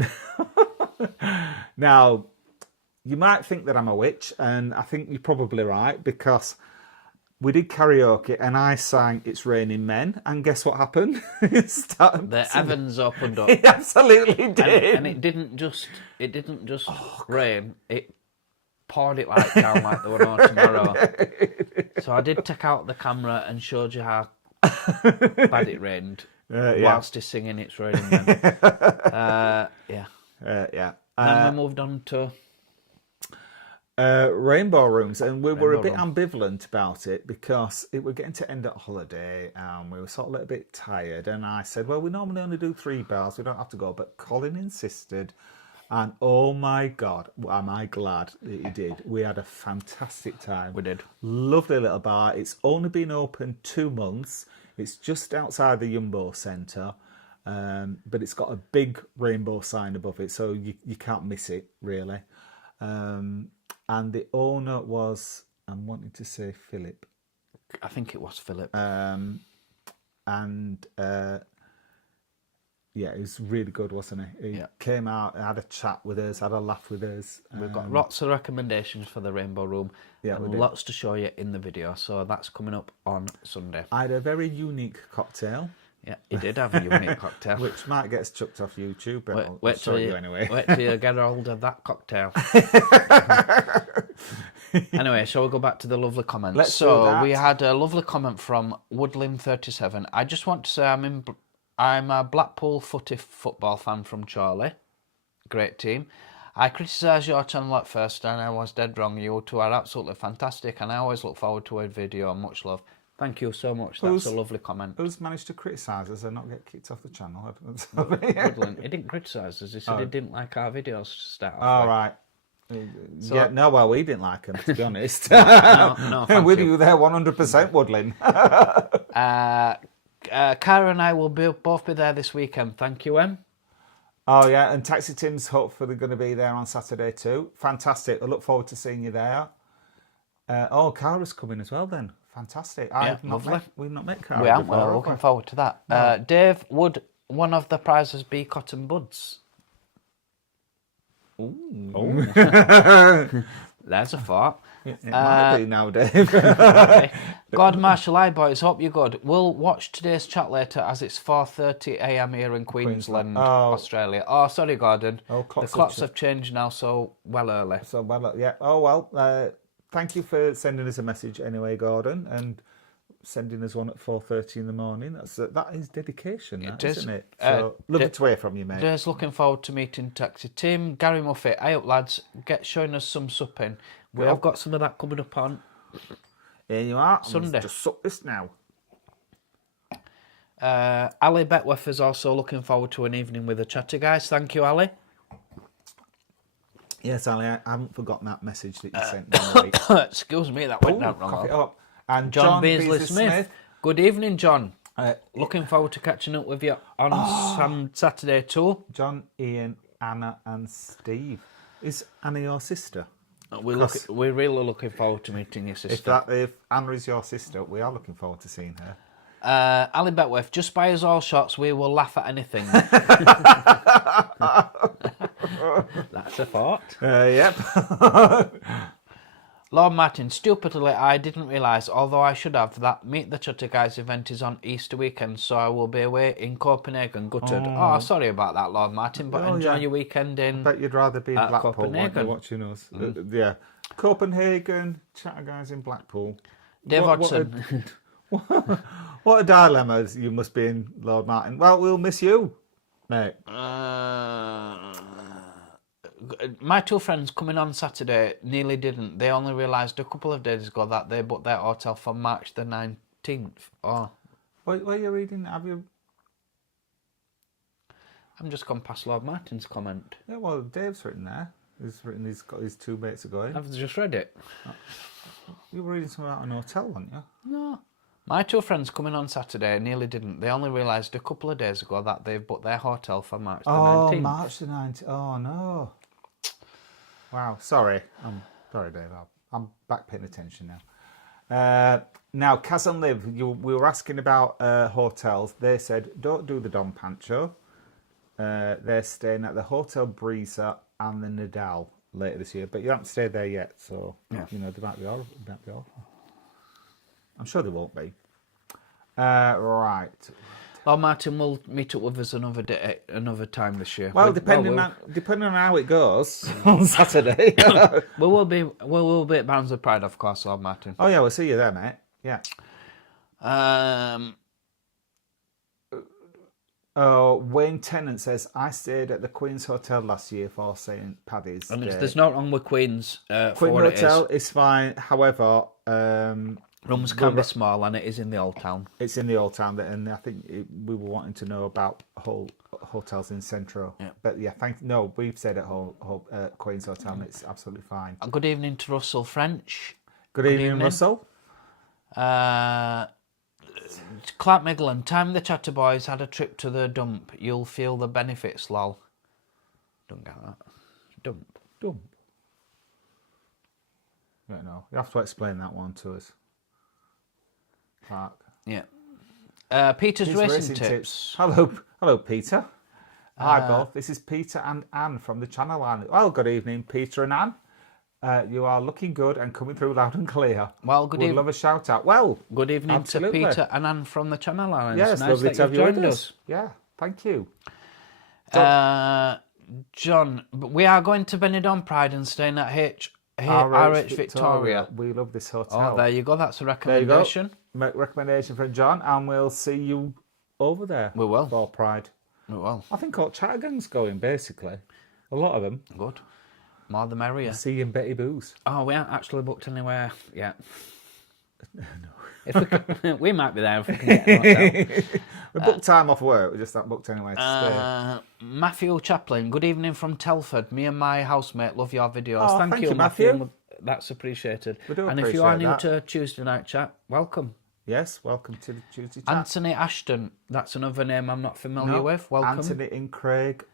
Now, you might think that I'm a witch, and I think you're probably right, because we did karaoke and I sang It's Raining Men, and guess what happened? The heavens opened up. It absolutely did. And it didn't just rain, it poured it like down like there were no tomorrow. So I did take out the camera and showed you how bad it rained whilst he's singing It's Raining Men. Yeah. Then we moved on to Rainbow Rooms, and we were a bit ambivalent about it because it were getting to end at holiday and we were sort of a little bit tired, and I said, well, we normally only do 3 bars, we don't have to go, but Colin insisted, and oh my God, am I glad that he did. We had a fantastic time. We did. Lovely little bar. It's only been open 2 months. It's just outside the Jumbo Centre, but it's got a big rainbow sign above it, so you can't miss it, really. And the owner was, I'm wanting to say Philip. I think it was Philip. Yeah, it was really good, wasn't it? He came out, had a chat with us, had a laugh with us. We've got lots of recommendations for the Rainbow Room. Yeah, and lots to show you in the video. So that's coming up on Sunday. I had a very unique cocktail. Yeah, he did have a unique cocktail. Which might get chucked off YouTube, but I'll show you anyway. Wait till you get hold of that cocktail. Anyway, shall we go back to the lovely comments? Let's do that. We had a lovely comment from Woodlim37. I just want to say I'm a Blackpool football fan from Charlie. Great team. I criticised your channel at first and I was dead wrong. You two are absolutely fantastic and I always look forward to a video. Much love. Thank you so much. That's a lovely comment. Who's managed to criticise us and not get kicked off the channel? Woodland. He didn't criticise us. He said he didn't like our videos to start off with. Right. So, yeah, no, well, we didn't like them, to be honest. No, with you there 100%, Woodland. Cara and I will both be there this weekend. Thank you, Em. Oh, yeah, and Taxi Tim's hopefully going to be there on Saturday too. Fantastic. I look forward to seeing you there. Cara's coming as well then. Fantastic. We've not met Cara. We haven't. We're looking forward to that. No. Dave, would one of the prizes be cotton buds? Ooh. There's a thought. It might be now, Dave. God, Marshall, I boys, hope you're good. We'll watch today's chat later as it's 4:30 a.m. here in Queensland, Australia. Oh, sorry, Gordon. The clocks have changed now, so well early. Yeah. Oh, well, thank you for sending us a message anyway, Gordon, and sending us one at 4:30 in the morning. That is dedication, isn't it? So, lovely to hear from you, mate. Dave's looking forward to meeting Taxi Tim. Gary Muffet, hey up, lads. Showing us some supping. We have got some of that coming up on here you are. Sunday. Just sup this now. Ali Betworth is also looking forward to an evening with the Chatty Guys. Thank you, Ali. Yes, Ali, I haven't forgotten that message that you sent me. Excuse me, that went down wrong. Cough it up. And John Beasley Smith. Good evening, John. Looking forward to catching up with you on Saturday too. John, Ian, Anna and Steve. Is Anna your sister? We're really looking forward to meeting your sister. If Anna is your sister, we are looking forward to seeing her. Ali Betworth, just buy us all shots, we will laugh at anything. That's a thought. Yep. Lord Martin, stupidly, I didn't realise, although I should have, that Meet the Chutter Guys event is on Easter weekend, so I will be away in Copenhagen, gutted. Oh, sorry about that, Lord Martin, but enjoy your weekend in I bet you'd rather be in Blackpool, Copenhagen. Watching us. Yeah. Copenhagen, Chatter Guys in Blackpool. Dave Hodgson. What a dilemma you must be in, Lord Martin. Well, we'll miss you, mate. My two friends coming on Saturday nearly didn't. They only realised a couple of days ago that they booked their hotel for March the 19th. Oh. What are you reading? Have you... I'm just gone past Lord Martin's comment. Yeah, well, Dave's written there. He's got his 2 mates ago. I've just read it. You were reading something about an hotel, weren't you? No. My two friends coming on Saturday nearly didn't. They only realised a couple of days ago that they've booked their hotel for March the 19th. Oh, March the 19th. Oh, no. Wow, sorry. I'm sorry, Dave. I'm back paying attention now. Now, Kaz and Liv, we were asking about hotels. They said, don't do the Don Pancho. They're staying at the Hotel Breezer and the Nadal later this year. But you haven't stayed there yet, so, they might be all. I'm sure they won't be. Right. Lord Martin will meet up with us another time this year. Well, depending on how it goes on Saturday. we will be at Bounds of Pride, of course, Lord Martin. Oh yeah, we'll see you there, mate. Yeah. Wayne Tennant says, I stayed at the Queen's Hotel last year for St. Paddy's and Day. There's no wrong with Queen's. Queen Hotel is fine. However, rooms can be small, and it is in the Old Town. It's in the Old Town, and I think we were wanting to know about hotels in Centro. Yeah. But yeah, we've stayed at Queen's Hotel, and it's absolutely fine. Good evening to Russell French. Good evening, Russell. Clark Miglan, time the Chatter Boys had a trip to the dump. You'll feel the benefits, lol. Don't get that. Dump. Right, no, you have to explain that one to us. Clark. Yeah. Peter's Racing Tips. Hello, Peter. Hi, both. This is Peter and Anne from the Channel Line. Well, good evening, Peter and Anne. You are looking good and coming through loud and clear. Well, good evening. Would love a shout out. Well, good evening absolutely. to Peter and Anne from the Channel Islands. Yes, nice lovely that to have you've you with joined us. Yeah, thank you. John, we are going to Benidorm Pride and staying at RH Victoria. We love this hotel. Oh, there you go. That's a recommendation. There you go. Recommendation from John, and we'll see you over there. We will. For Pride. We will. I think all Chattergang's going, basically. A lot of them. Good. More the merrier. See you in Betty Boo's. Oh, we haven't actually booked anywhere yet. No. If we might be there if we can get a hotel. We booked time off work. We just haven't booked anywhere to stay. Matthew Chaplin, good evening from Telford. Me and my housemate love your videos. Oh, thank you, Matthew. That's appreciated. We do and if you are new to Tuesday Night Chat, welcome. Yes, welcome to the Tuesday Chat. Anthony Ashton, that's another name I'm not familiar with. Welcome. Anthony and Craig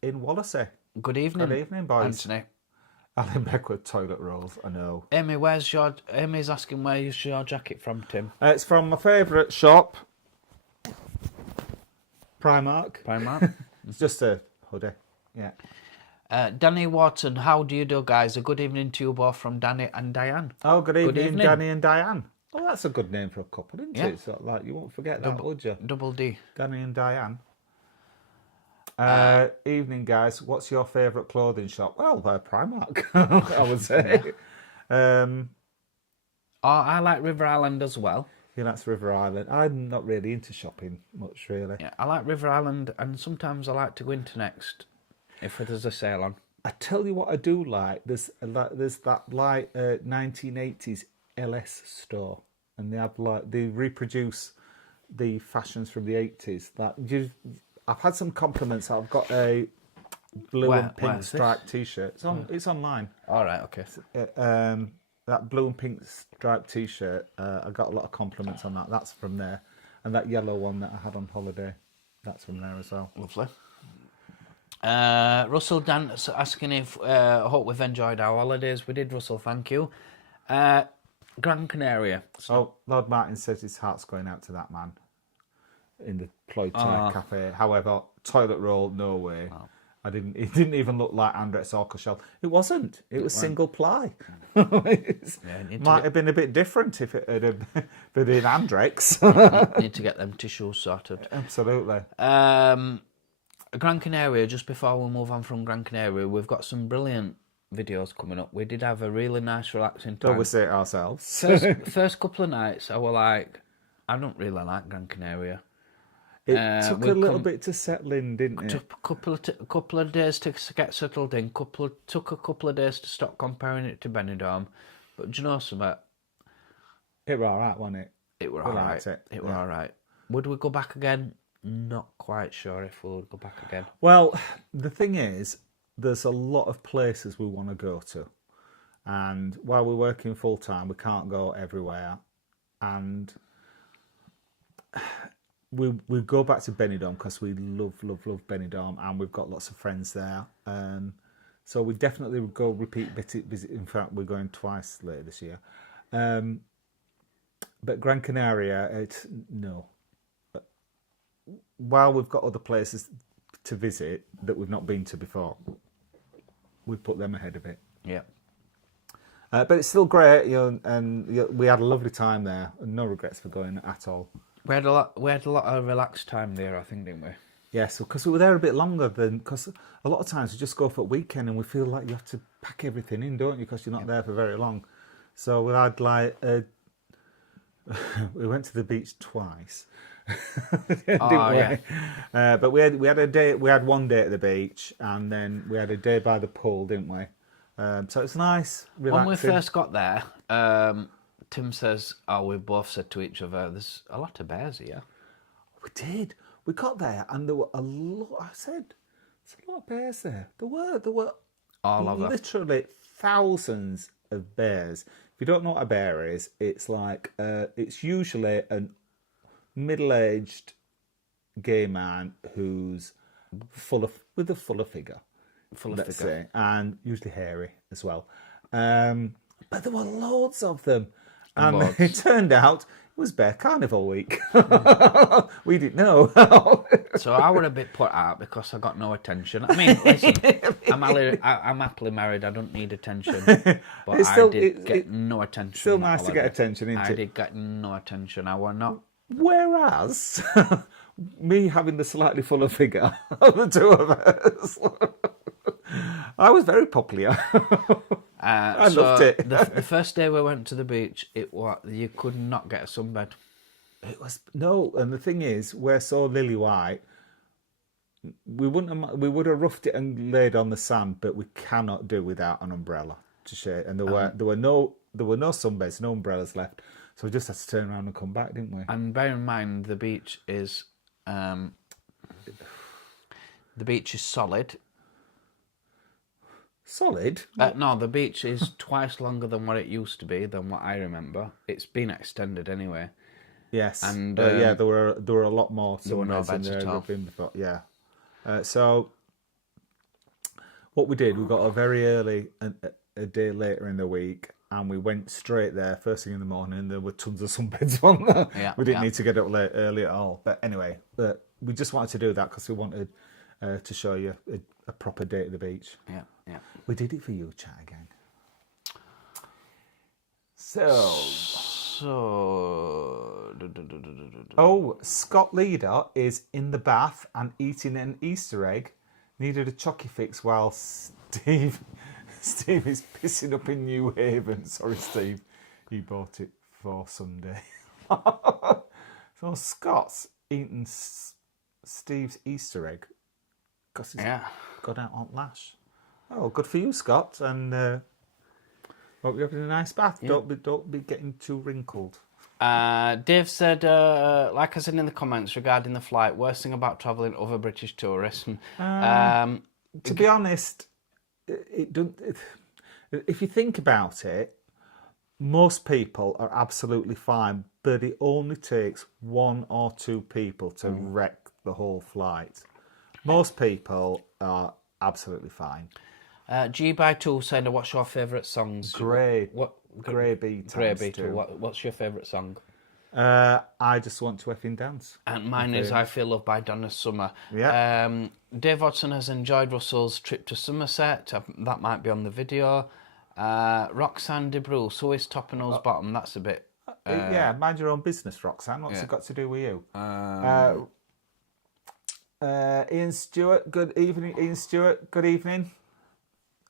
in Wallasey. Good evening. Good evening, boys. Anthony. Alan Beckwood toilet rolls, I know. Amy's asking where's your jacket from, Tim? It's from my favourite shop, Primark. It's just a hoodie, yeah. Danny Wharton, how do you do, guys? A good evening to you both from Danny and Diane. Oh, good evening, Danny and Diane. Oh, that's a good name for a couple, isn't it? So, like, you won't forget that, would you? Double D. Danny and Diane. Evening, guys. What's your favourite clothing shop? Well, Primark, I would say. I like River Island as well. Yeah, that's River Island. I'm not really into shopping much, really. Yeah, I like River Island, and sometimes I like to go into Next if there's a sale on. I tell you what I do like. There's that 1980s LS store, and they reproduce the fashions from the 80s. I've had some compliments. I've got a blue and pink striped T-shirt. It's online. All right, okay. That blue and pink striped T-shirt. I got a lot of compliments on that. That's from there, and that yellow one that I had on holiday. That's from there as well. Lovely. Russell Dance asking if I hope we've enjoyed our holidays. We did, Russell. Thank you. Gran Canaria. Oh, Lord Martin says his heart's going out to that man in the Ploy Cafe. However, toilet roll, no way. Oh. It didn't even look like Andrex Orca shell. It wasn't. It was single ply. Might have been a bit different if it had been in Andrex. Need to get them tissues sorted. Absolutely. Gran Canaria, just before we move on from Gran Canaria, we've got some brilliant videos coming up. We did have a really nice relaxing time. Don't we say it ourselves? First couple of nights, I were like, I don't really like Gran Canaria. It took a little bit to settle in, didn't it? Took a couple of days to get settled in. Took a couple of days to stop comparing it to Benidorm. But do you know something? It were all right, wasn't it? It were all right. It were all right. Would we go back again? Not quite sure if we'll go back again. Well, the thing is, there's a lot of places we want to go to. And while we're working full time, we can't go everywhere. And we go back to Benidorm because we love Benidorm, and we've got lots of friends there. So we definitely would go repeat visit. In fact, we're going twice later this year. But Gran Canaria, no. While we've got other places to visit that we've not been to before, we put them ahead of it. Yeah. But it's still great, and we had a lovely time there, and no regrets for going at all. We had a lot of relaxed time there, I think, didn't we? Yes, because we were there a bit longer because a lot of times we just go for a weekend and we feel like you have to pack everything in, don't you? Because you're not there for very long. So we had we went to the beach twice. But we had a day. We had one day at the beach, and then we had a day by the pool, didn't we? So it's nice, relaxing. When we first got there, Tim says, we both said to each other, there's a lot of bears here. We did. We got there, and there were a lot. I said, there's a lot of bears there. There were all over. Literally thousands of bears. If you don't know what a bear is, it's like it's usually a middle-aged gay man who's with a fuller figure, let's say, and usually hairy as well. But there were loads of them, And it turned out it was Bear Carnival week. We didn't know. So I were a bit put out because I got no attention. I mean, listen, I'm happily married. I don't need attention. But I did get no attention. Still nice to get attention, isn't it? I did get no attention. I were not. Whereas, me having the slightly fuller figure of the two of us, I was very popular. I loved it. The first day we went to the beach, you could not get a sunbed. It was and the thing is, we're so lily white. We would have roughed it and laid on the sand, but we cannot do without an umbrella to shade. And there were no sunbeds, no umbrellas left, so we just had to turn around and come back, didn't we? And bear in mind, the beach is solid. Solid? No, the beach is twice longer than what it used to be, than what I remember. It's been extended anyway. Yes, and there were a lot more sunbeds than there had been before. Yeah, so what we did, we got up very early, a day later in the week, and we went straight there first thing in the morning. And there were tons of sunbeds on there. Yeah, we didn't need to get up early at all. But anyway, we just wanted to do that because we wanted to show you a proper day at the beach. Yeah, yeah. We did it for you, chat again. Oh, Scott Leader is in the bath and eating an Easter egg. Needed a chocky fix while Steve is pissing up in New Haven. Sorry, Steve. He bought it for Sunday. So Scott's eating Steve's Easter egg because he's got out on Lash. Oh, good for you, Scott. And hope you're having a nice bath. Yeah. Don't be getting too wrinkled. Dave said, like I said in the comments regarding the flight, worst thing about travelling other British tourists. To be honest, if you think about it, most people are absolutely fine, but it only takes one or two people to wreck the whole flight. Most people are absolutely fine. G by 2 saying, what's your favourite songs? Grey B times 2. What's your favourite song? I Just Want to Effing Dance. And mine is I Feel Loved by Donna Summer. Yeah. Dave Hodgson has enjoyed Russell's trip to Somerset. That might be on the video. Roxanne de Bruce, who is top and who's bottom? That's a bit... mind your own business, Roxanne. What's it got to do with you? Ian Stewart, good evening. Ian Stewart, good evening.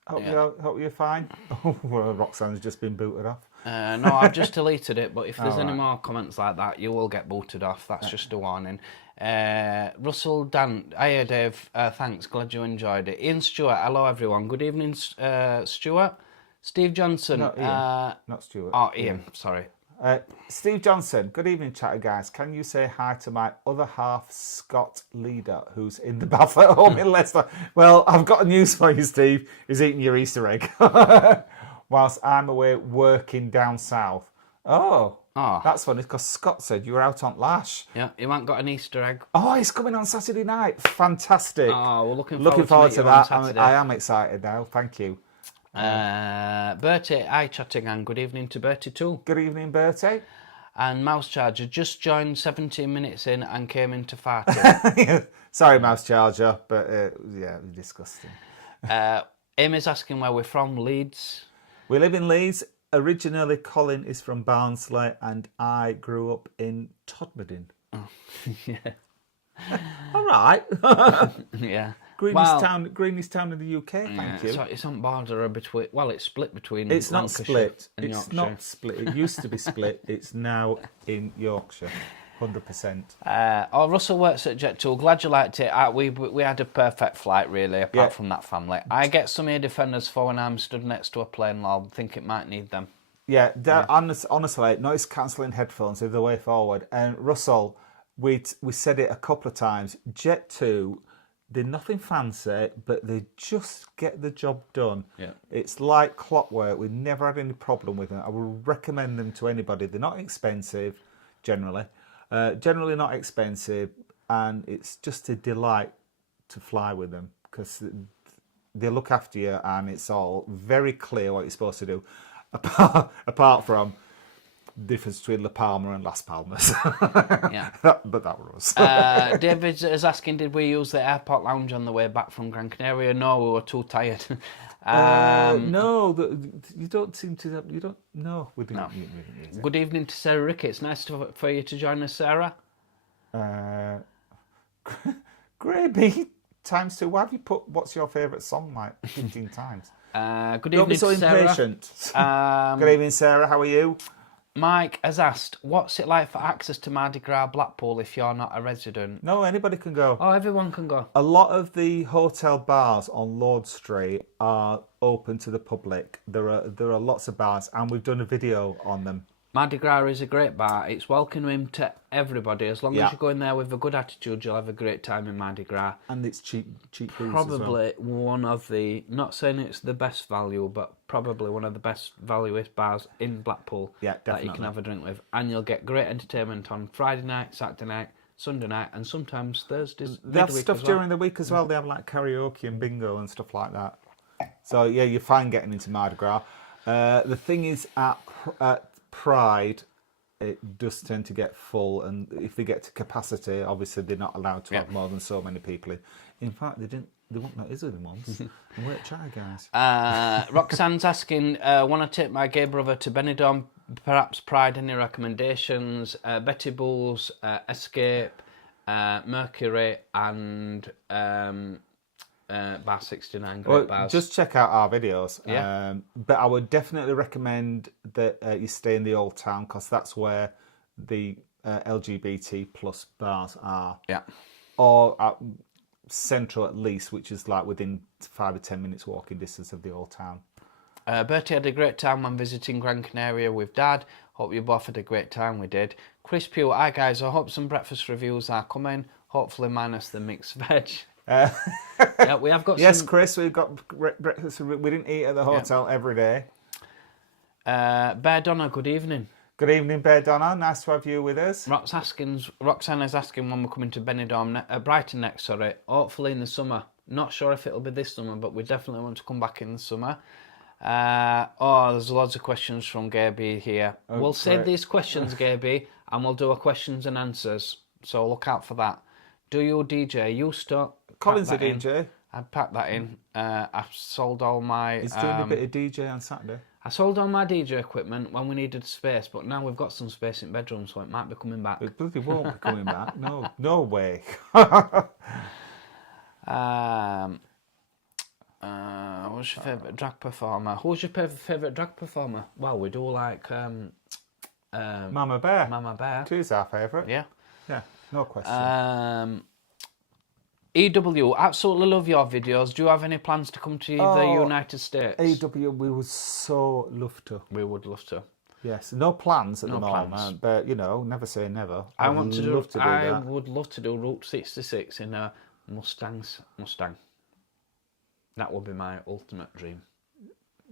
Hope you're fine. Oh, well, Roxanne's just been booted off. No, I've just deleted it, but if there's any more comments like that, you will get booted off. That's just a warning. Russell Dan, hiya Dave, thanks, glad you enjoyed it. Ian Stewart, hello everyone. Good evening, Stewart. Steve Johnson. Not Ian, not Stewart. Oh, Ian, sorry. Steve Johnson, good evening, chatter guys. Can you say hi to my other half, Scott Leader, who's in the bath at home in Leicester? Well, I've got news for you, Steve. He's eating your Easter egg whilst I'm away working down south. Oh, that's funny because Scott said you were out on Lash. Yeah, he ain't got an Easter egg. Oh, he's coming on Saturday night. Fantastic. Oh, we're looking forward to that. I am excited now. Thank you. Bertie, hi chatting, and good evening to Bertie too. Good evening, Bertie. And Mouse Charger just joined 17 minutes in and came into farting. Sorry, Mouse Charger, but disgusting. Amy's asking where we're from. Leeds. We live in Leeds. Originally, Colin is from Barnsley, and I grew up in Todmorden. Oh, yeah. All right. Yeah. Greenest town in the UK, thank you. So it's on border between... Well, it's split between It's not split. And it's Yorkshire. not split. It used to be split. It's now in Yorkshire, 100%. Russell works at Jet2. Glad you liked it. We had a perfect flight, really, apart from that family. I get some ear defenders for when I'm stood next to a plane, lol. Think it might need them. Yeah. Honestly, noise-cancelling headphones are the way forward. And Russell, we said it a couple of times. Jet2... They're nothing fancy, but they just get the job done. Yeah. It's like clockwork. We've never had any problem with them. I would recommend them to anybody. They're not expensive, generally. Generally not expensive, and it's just a delight to fly with them because they look after you, and it's all very clear what you're supposed to do. Apart from difference between La Palma and Las Palmas. Yeah. But that was us. David is asking, did we use the airport lounge on the way back from Gran Canaria? No, we were too tired. No, you don't seem to. You don't. No, we didn't. No. Good evening to Sarah Ricketts. Nice for you to join us, Sarah. Graby times 2. Why have you put "What's your favourite song" like 15 times? Good evening Don't be so to Sarah. impatient. Good evening, Sarah. How are you? Mike has asked, what's it like for access to Mardi Gras Blackpool if you're not a resident? No, anybody can go. Oh, everyone can go. A lot of the hotel bars on Lord Street are open to the public. There are lots of bars, and we've done a video on them. Mardi Gras is a great bar. It's welcoming to everybody. As long as you go in there with a good attitude, you'll have a great time in Mardi Gras. And it's cheap booze Probably as well. one of the, not saying it's the best value, but probably one of the best valuest bars in Blackpool that you can have a drink with. And you'll get great entertainment on Friday night, Saturday night, Sunday night, and sometimes Thursdays. They have stuff during the week as well. They have like karaoke and bingo and stuff like that. So yeah, you're fine getting into Mardi Gras. The thing is, at Pride, it does tend to get full, and if they get to capacity, obviously they're not allowed to have more than so many people in. In fact, they won't let us in once. Wait, try, guys. Roxanne's asking, want to take my gay brother to Benidorm, perhaps Pride, any recommendations? Betty Bull's, Escape, Mercury, and Bar 69, great bars. Just check out our videos. Yeah. But I would definitely recommend that you stay in the Old Town, because that's where the LGBT plus bars are. Yeah. Or at Central at least, which is like within 5 or 10 minutes walking distance of the Old Town. Bertie had a great time when visiting Gran Canaria with Dad. Hope you both had a great time. We did. Chris Pugh, hi guys, I hope some breakfast reviews are coming. Hopefully minus the mixed veg. Yeah, we have got Yes, Chris, we've got breakfast. We didn't eat at the hotel every day. Bear Donna, good evening. Good evening, Bear Donna. Nice to have you with us. Roxanne is asking when we're coming to Benidorm, Brighton next, sorry. Hopefully in the summer. Not sure if it'll be this summer, but we definitely want to come back in the summer. There's lots of questions from Gaby here. We'll save these questions, Gaby, and we'll do a questions and answers. So look out for that. Do you DJ? Used to. Colin's a DJ. I'd pack that in. I've sold all my... He's doing a bit of DJ on Saturday. I sold all my DJ equipment when we needed space, but now we've got some space in bedroom, so it might be coming back. It bloody won't be coming back. No way. What's your favourite drag performer? Who's your favourite drag performer? Well, we do like... Mama Bear. Mama Bear. Two's our favourite. Yeah. Yeah, no question. EW, absolutely love your videos. Do you have any plans to come to the United States? EW, we would so love to. We would love to. Yes, no plans at the moment, but never say never. I would love to do Route 66 in a Mustang. That would be my ultimate dream.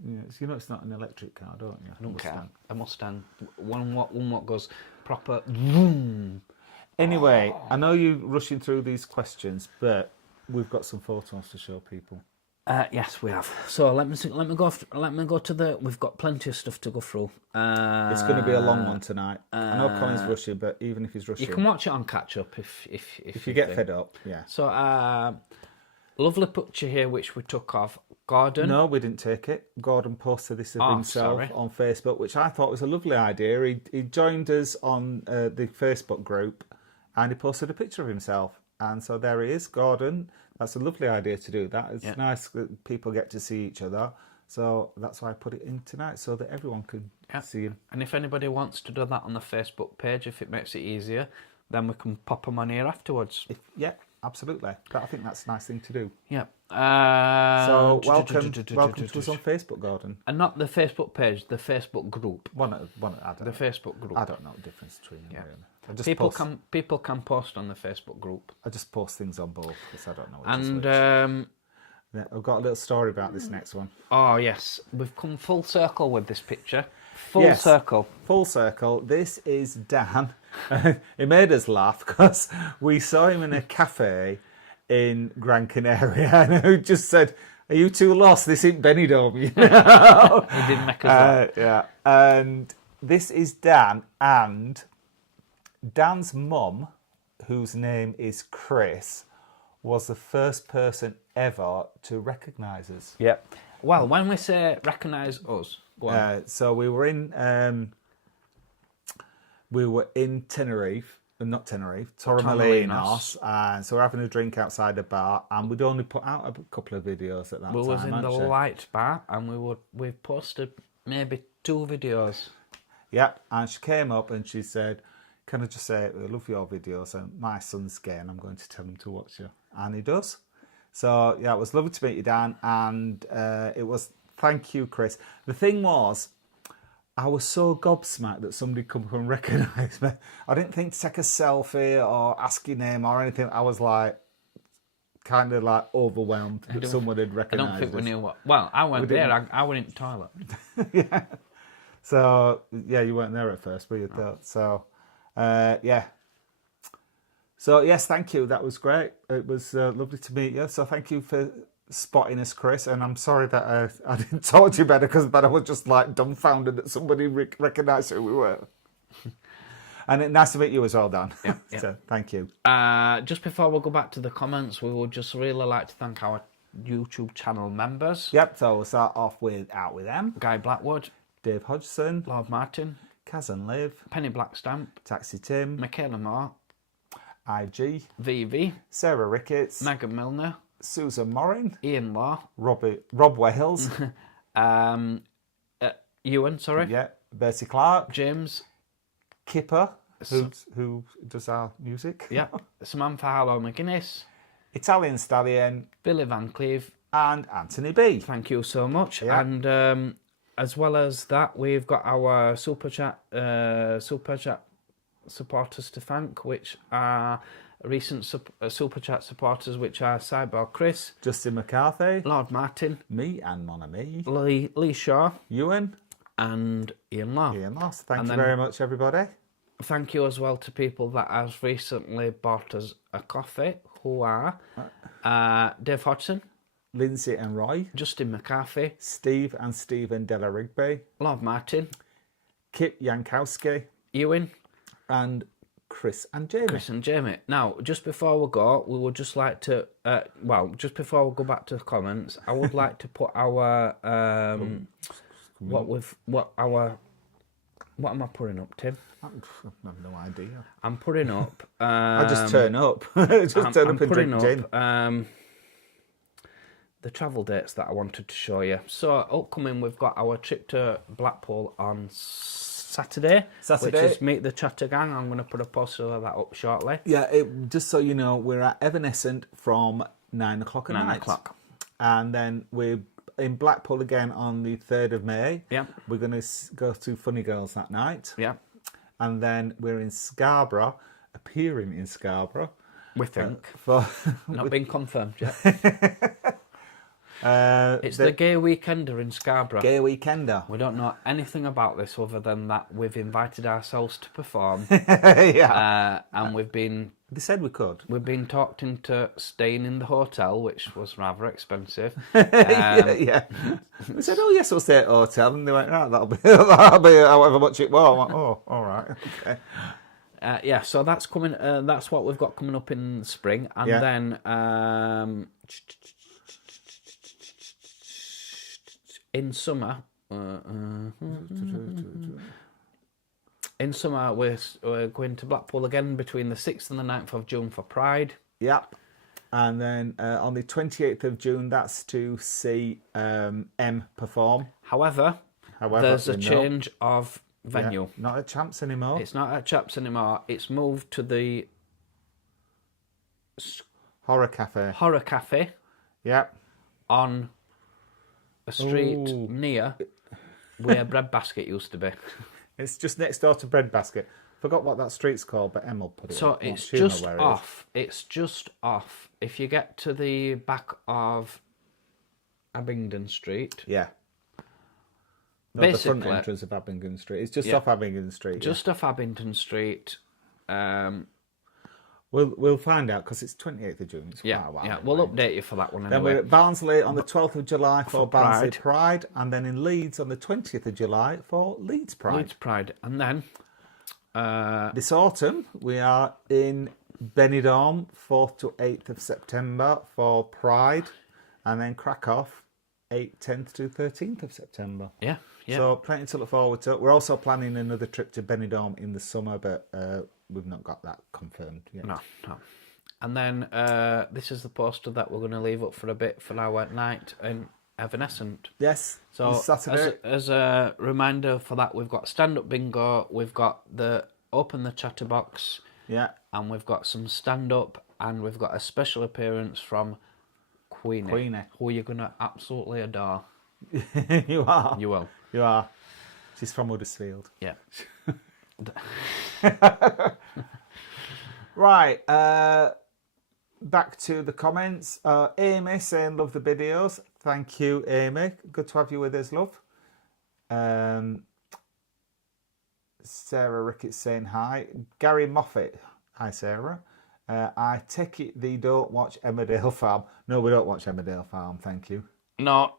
Yes, it's not an electric car, don't you? I don't care. A Mustang. One what goes proper. Vroom. Anyway, I know you're rushing through these questions, but we've got some photos to show people. Yes, we have. So let me go to the. We've got plenty of stuff to go through. It's going to be a long one tonight. I know Colin's rushing, but even if he's rushing, you can watch it on catch up if you get fed up. Yeah. So lovely picture here which we took of Gordon. No, we didn't take it. Gordon posted this of himself on Facebook, which I thought was a lovely idea. He joined us on the Facebook group, and he posted a picture of himself. And so there he is, Gordon. That's a lovely idea to do that. It's nice that people get to see each other. So that's why I put it in tonight, so that everyone can see him. And if anybody wants to do that on the Facebook page, if it makes it easier, then we can pop them on here afterwards. Absolutely. I think that's a nice thing to do. Yeah. So welcome to us on Facebook, Gordon. And not the Facebook page, the Facebook group. The Facebook group. I don't know the difference between them. Really. People can post on the Facebook group. I just post things on both because I don't know which is which. I've got a little story about this next one. Oh yes, we've come full circle with this picture. Full circle. This is Dan. He made us laugh because we saw him in a cafe in Gran Canaria, and he just said, "Are you too lost? This ain't Benidorm." You know? He didn't make us laugh. Yeah, and this is Dan, and Dan's mum, whose name is Chris, was the first person ever to recognise us. Yep. Well, when we say recognise us, go on. So we were in Torremolinos, and so we're having a drink outside the bar, and we'd only put out a couple of videos at that time. We was in the light bar, and we've posted maybe 2 videos. Yep, and she came up and she said, "Can I just say, I love your videos, and my son's gay, and I'm going to tell him to watch you." And he does. So, yeah, it was lovely to meet you, Dan, and it was, thank you, Chris. The thing was, I was so gobsmacked that somebody come up and recognise me. I didn't think to take a selfie or ask your name or anything. I was like, kind of like overwhelmed that someone had recognised us. I don't think we knew what... Well, I went there. I went in the toilet. Yeah. So, yeah, you weren't there at first, were you? No. So, yeah. So, yes, thank you. That was great. It was lovely to meet you. So, thank you for spotting us, Chris. And I'm sorry that I didn't talk to you better, because I was just like dumbfounded that somebody recognised who we were. And nice to meet you as well, Dan. Yeah. So, thank you. Just before we go back to the comments, we would just really like to thank our YouTube channel members. Yep, so we'll start off with Out With Them. Guy Blackwood. Dave Hodgson. Lord Martin. Kaz and Liv. Penny Blackstamp. Taxi Tim. Michaela Moore. IG. VV. Sarah Ricketts. Megan Milner. Susan Morin. Ian Law. Rob Wales. Ewan, sorry. Yeah. Bertie Clark. James. Kipper, who does our music. Yeah. Samantha Harlow McGuinness. Italian Stallion. Billy Van Cleve. And Anthony B. Thank you so much. Yeah. And as well as that, we've got our super chat supporters to thank, which are recent super chat supporters, which are Cyborg Chris, Justin McCarthy, Lord Martin, me and Mon Ami, Lee Shaw, Ewan, and Ian Law. Thank you very much, everybody. Thank you as well to people that has recently bought us a coffee, who are Dave Hodgson, Lindsay and Roy, Justin McCarthy, Steve and Stephen Della Rigby, Lord Martin, Kit Yankowski, Ewan, and Chris and Jamie. Now, just before we go, we would just like to, just before we go back to the comments, I would like to put our, what am I putting up, Tim? I have no idea. I'm putting up... I just turn up. Turn up and drink gin. The travel dates that I wanted to show you. So, upcoming, we've got our trip to Blackpool on Saturday, which is Meet the Chattergang. I'm going to put a poster of that up shortly. Yeah, just so you know, we're at Evanescent from 9 o'clock at night. 9 o'clock. And then we're in Blackpool again on the 3rd of May. Yeah. We're going to go to Funny Girls that night. Yeah. And then we're in Scarborough, appearing in Scarborough. We think. Not been confirmed yet. It's the Gay Weekender in Scarborough. Gay Weekender. We don't know anything about this other than that we've invited ourselves to perform. Yeah. And we've been... They said we could. We've been talked into staying in the hotel, which was rather expensive. Yeah. We said, "Oh yes, we'll stay at a hotel," and they went, "Right, that'll be however much it was." I went, "Oh, all right, okay." So that's coming. That's what we've got coming up in spring, and then in summer. In summer, we're going to Blackpool again between the 6th and the 9th of June for Pride. Yep. And then on the 28th of June, that's to see M perform. However there's a change of venue. Yeah, not at Champs anymore. It's not at Champs anymore. It's moved to the... Horror Cafe. Horror Cafe. Yep. On a street near where Breadbasket used to be. It's just next door to Breadbasket. Forgot what that street's called, but Emma will put it. So it's just off. It's just off. If you get to the back of Abingdon Street. Yeah. No, basically, the front entrance of Abingdon Street. It's just off Abingdon Street. Just off Abingdon Street. We'll find out because it's 28th of June. It's quite a while. Yeah, we'll update you for that one anyway. Then we're at Barnsley on the 12th of July for Barnsley Pride, and then in Leeds on the 20th of July for Leeds Pride. Leeds Pride, and then this autumn we are in Benidorm 4th to 8th of September for Pride, and then Krakow 10th to 13th of September. Yeah. So plenty to look forward to. We're also planning another trip to Benidorm in the summer, but we've not got that confirmed yet. No. And then this is the poster that we're going to leave up for a bit for our night in Evanescent. Yes, so Saturday. As a reminder for that, we've got stand-up bingo, we've got the Open the Chatterbox, and we've got some stand-up, and we've got a special appearance from Queenie, who you're going to absolutely adore. You are. You will. You are. She's from Huddersfield. Yeah. Right. Back to the comments. Amy saying, love the videos. Thank you, Amy. Good to have you with us, love. Sarah Ricketts saying hi. Gary Moffat. Hi, Sarah. I take it they don't watch Emmerdale Farm. No, we don't watch Emmerdale Farm. Thank you. No.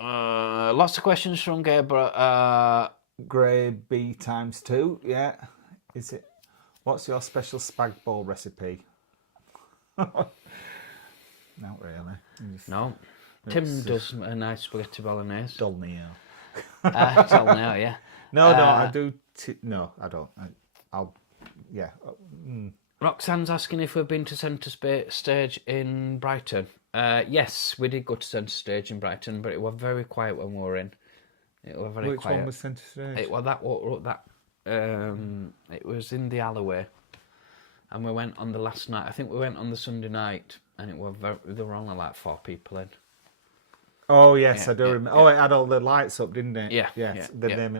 Lots of questions from Gabriel. Grey B times 2, yeah. Is it? What's your special spag bol recipe? Not really. No. Tim does a nice spaghetti bolognese. Dolnio. Dolnio, yeah. No, I do. No, I don't. Yeah. Roxanne's asking if we've been to Centre Stage in Brighton. Yes, we did go to Centre Stage in Brighton, but it was very quiet when we were in. It was very quiet. Which one was Centre Stage? It was that. It was in the alleyway, and we went on the last night. I think we went on the Sunday night, and there were only like 4 people in. Oh yes, I do remember. Oh, it had all the lights up, didn't it? Yeah. Yes,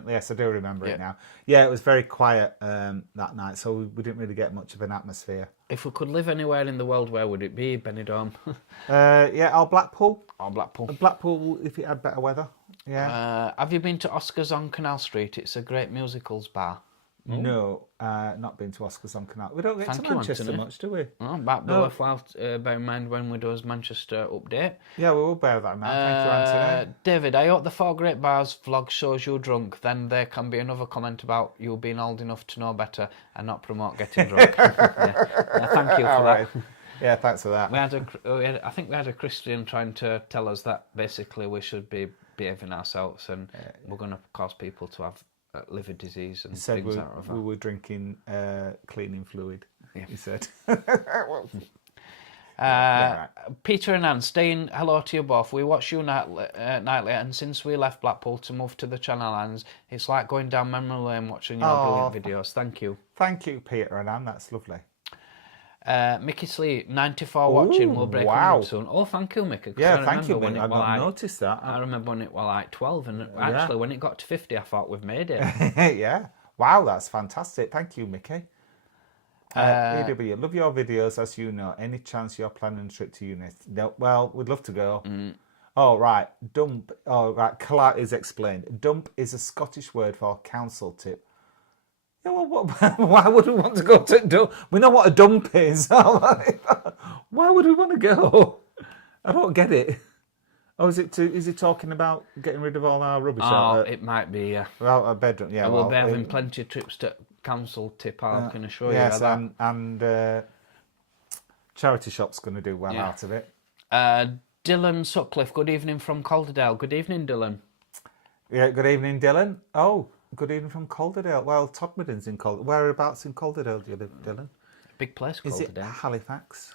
yes, I do remember it now. Yeah, it was very quiet that night, so we didn't really get much of an atmosphere. If we could live anywhere in the world, where would it be? Benidorm. Blackpool. Blackpool, if it had better weather. Yeah. Have you been to Oscar's on Canal Street? It's a great musicals bar. No, not been to Oscar's on Canal. We don't get to Manchester much, do we? Oh, that'd be worthwhile bear in mind when we do his Manchester update. Yeah, we will bear that in mind. Thank you, Anthony. David, I hope the 4 Great Bars vlog shows you drunk. Then there can be another comment about you being old enough to know better and not promote getting drunk. Thank you for that. Yeah, thanks for that. I think we had a Christian trying to tell us that basically we should be behaving ourselves, and we're going to cause people to have liver disease and things like that. We were drinking cleaning fluid, he said. Peter and Anne, saying hello to you both. We watch you nightly, and since we left Blackpool to move to the Channel Islands, it's like going down memory lane watching your brilliant videos. Thank you. Thank you, Peter and Anne. That's lovely. Mickey Slee, 94 watching. We'll break up soon. Oh, thank you, Mickey. Yeah, thank you, Mickey. I've not noticed that. I remember when it was like 12, and actually when it got to 50, I thought we've made it. Yeah. Wow, that's fantastic. Thank you, Mickey. EW, love your videos, as you know. Any chance you're planning a trip to Eunice? No, well, we'd love to go. Oh, right. Dump. Oh, right. Clark is explained. Dump is a Scottish word for council tip. Yeah, well, why would we want to go to dump? We know what a dump is. Why would we want to go? I don't get it. Oh, is he talking about getting rid of all our rubbish? It might be, yeah. Well, a bedroom, yeah. We'll be having plenty of trips to council tip, I can assure you. Yes, and charity shop's going to do well out of it. Dylan Sutcliffe, good evening from Calderdale. Good evening, Dylan. Yeah, good evening, Dylan. Oh, good evening from Calderdale. Well, Todmorden in Calderdale. Whereabouts in Calderdale do you live, Dylan? Big place, Calderdale. Is it Halifax?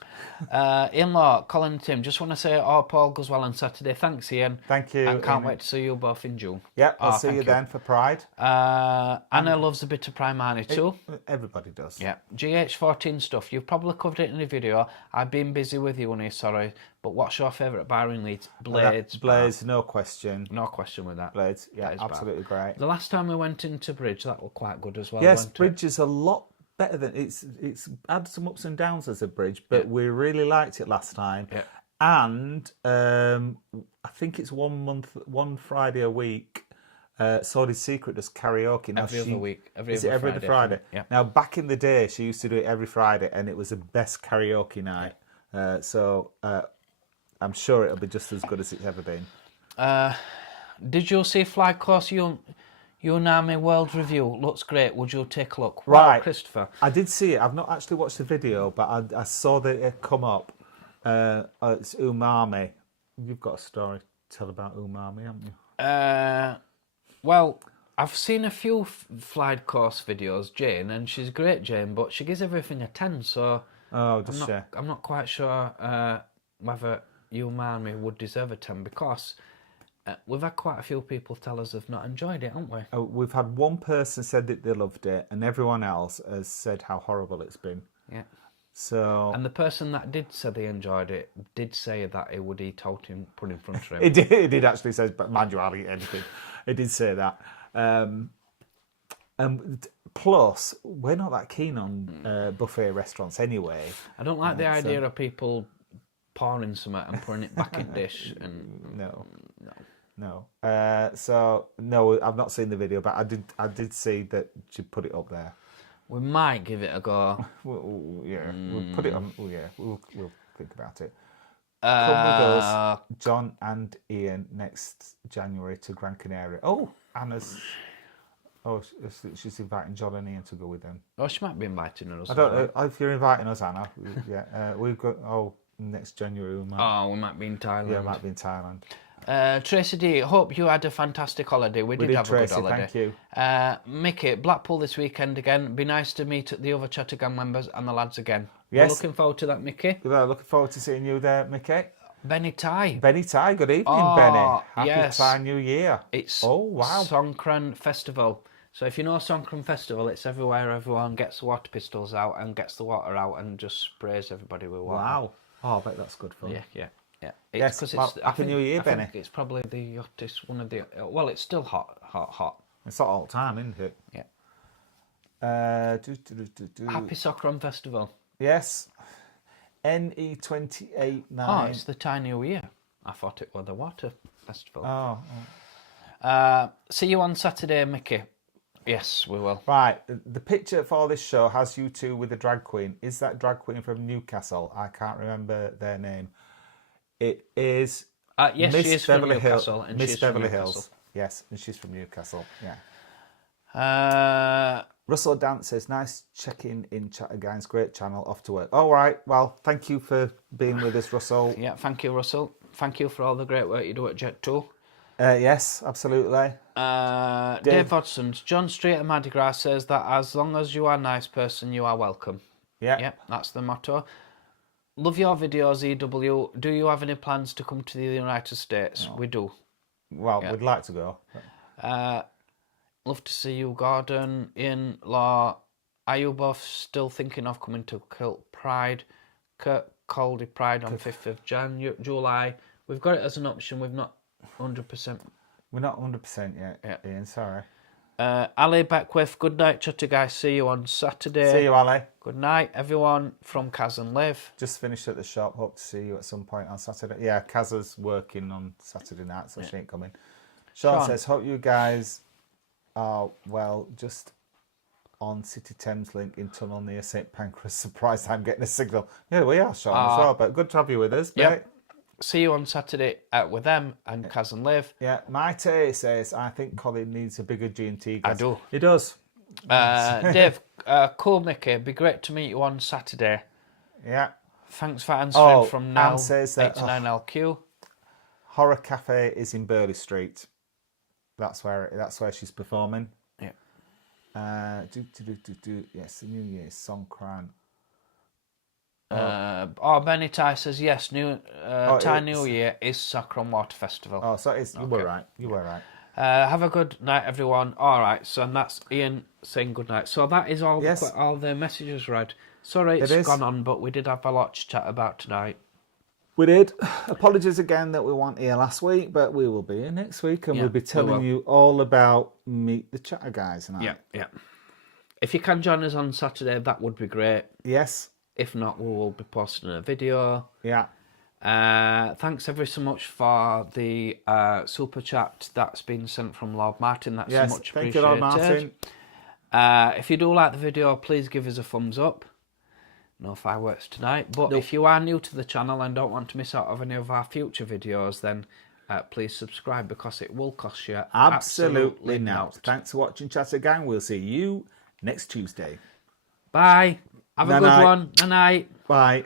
In-law, Colin and Tim, just want to say Paul goes well on Saturday. Thanks, Ian. Thank you. And can't wait to see you both in June. Yeah, I'll see you then for Pride. Anna loves a bit of Primani too. Everybody does. Yeah. GH14 stuff. You've probably covered it in a video. I've been busy with uni, sorry. But what's your favourite bar in Leeds? Blades. Blades, no question. No question with that. Blades, yeah, Blades absolutely great. The last time we went into Bridge, that was quite good as well. Yes, Bridge is a lot better than it's had some ups and downs as a Bridge, but we really liked it last time. Yeah. And I think it's one Friday a week Sordid Secret does karaoke. Now Every other week. Every other Friday? Yeah. Now, back in the day, she used to do it every Friday, and it was the best karaoke night. So I'm sure it'll be just as good as it's ever been. Did you see Flight Course Unami World Review? Looks great. Would you take a look? Right. Wow, Christopher. I did see it. I've not actually watched the video, but I saw that it come up. It's umami. You've got a story to tell about umami, haven't you? Well, I've seen a few Flight Course videos, Jane, and she's great, Jane, but she gives everything a 10, so I'm not quite sure whether umami would deserve a 10, because we've had quite a few people tell us they've not enjoyed it, haven't we? We've had one person said that they loved it, and everyone else has said how horrible it's been. Yeah. So, and the person that did say they enjoyed it did say that it would eat out in put in front of him. It did actually say, but mind you, I'll eat anything. It did say that. Plus, we're not that keen on buffet restaurants anyway. I don't like the idea of people pouring something and putting it back in dish. And No. So no, I've not seen the video, but I did see that she put it up there. We might give it a go. We'll put it on. We'll think about it. Come with us, John and Ian, next January to Gran Canaria. Oh, Anna's. Oh, she's inviting John and Ian to go with them. Oh, she might be inviting us. I don't know if you're inviting us, Anna. We've got next January. We might be in Thailand. Yeah, might be in Thailand. Tracy D, hope you had a fantastic holiday. We did have Tracy, a good holiday. Thank you. Mickey, Blackpool this weekend again. Be nice to meet the other Chattergang members and the lads again. Yes. We're looking forward to that, Mickey. We're looking forward to seeing you there, Mickey. Benny Tai. Benny Tai, good evening, Benny. Happy Thai New Year. It's wow. Songkran Festival. So if you know Songkran Festival, it's everywhere. Everyone gets the water pistols out and gets the water out and just sprays everybody with water. Wow. Oh, I bet that's good fun. Yeah. Yes, Happy New Year, Benny. It's probably the hottest one of the... Well, it's still hot. It's not all the time, isn't it? Yeah. Happy Songkran Festival. Yes. NE289. Oh, it's the Thai New Year. I thought it was the water festival. See you on Saturday, Mickey. Yes, we will. Right, the picture for this show has you two with a drag queen. Is that drag queen from Newcastle? I can't remember their name. It is yes, Miss she is Beverly from Newcastle. And Miss she's Beverly from Hills. Yes, and she's from Newcastle. Yeah. Russell Dance says, nice checking in Chattergang's great channel, off to work. All right, well, thank you for being with us, Russell. Yeah, thank you, Russell. Thank you for all the great work you do at Jet2. Yes, absolutely. Dave Hodson, John Street at Mardi Gras says that as long as you are a nice person, you are welcome. Yeah. Yep, that's the motto. Love your videos, EW. Do you have any plans to come to the United States? No. We do. Well, we'd like to go. Love to see you, Gordon. Ian Law. Are you both still thinking of coming to Kilt Pride? Kurt Caldy Pride on 5th of July. We've got it as an option. We've not 100%. We're not 100% yet, Ian, sorry. Ali Beckwith, good night, Chutter guys. See you on Saturday. See you, Ali. Good night, everyone from Kaz and Liv. Just finished at the shop. Hope to see you at some point on Saturday. Yeah, Kaz's working on Saturday night, so she ain't coming. Sean says, hope you guys are well. Just on City Thames Link in tunnel near St Pancras. Surprised I'm getting a signal. Yeah, we are, Sean, as well. But good to have you with us. Yep. See you on Saturday with them and Kaz and Liv. Yeah, Maite says, I think Colin needs a bigger G&T gas. I do. He does. Dave, cool Mickey, it'd be great to meet you on Saturday. Yeah. Thanks for answering from now, says that, 89LQ. Horror Cafe is in Burley Street. That's where she's performing. Yeah. Yes, the New Year's Songkran. Benny Tai says yes. Thai New Year is Songkran Water Festival. Oh, so it's you were right. You were right. Have a good night, everyone. All right, so and that's Ian saying good night. So that is all. Yes. All the messages read. Sorry, it's gone on, but we did have a lot to chat about tonight. We did. Apologies again that we weren't here last week, but we will be here next week, and we'll be telling you all about Meet the Chatter Guys tonight. Yeah. If you can join us on Saturday, that would be great. Yes. If not, we will be posting a video. Yeah. Thanks ever so much for the super chat that's been sent from Lord Martin. That's so much appreciated. Thank you, Lord Martin. If you do like the video, please give us a thumbs up. No fireworks tonight. But if you are new to the channel and don't want to miss out on any of our future videos, then please subscribe, because it will cost you absolutely nought. Thanks for watching, Chatter Gang. We'll see you next Tuesday. Bye. Have a good one. Night. Bye.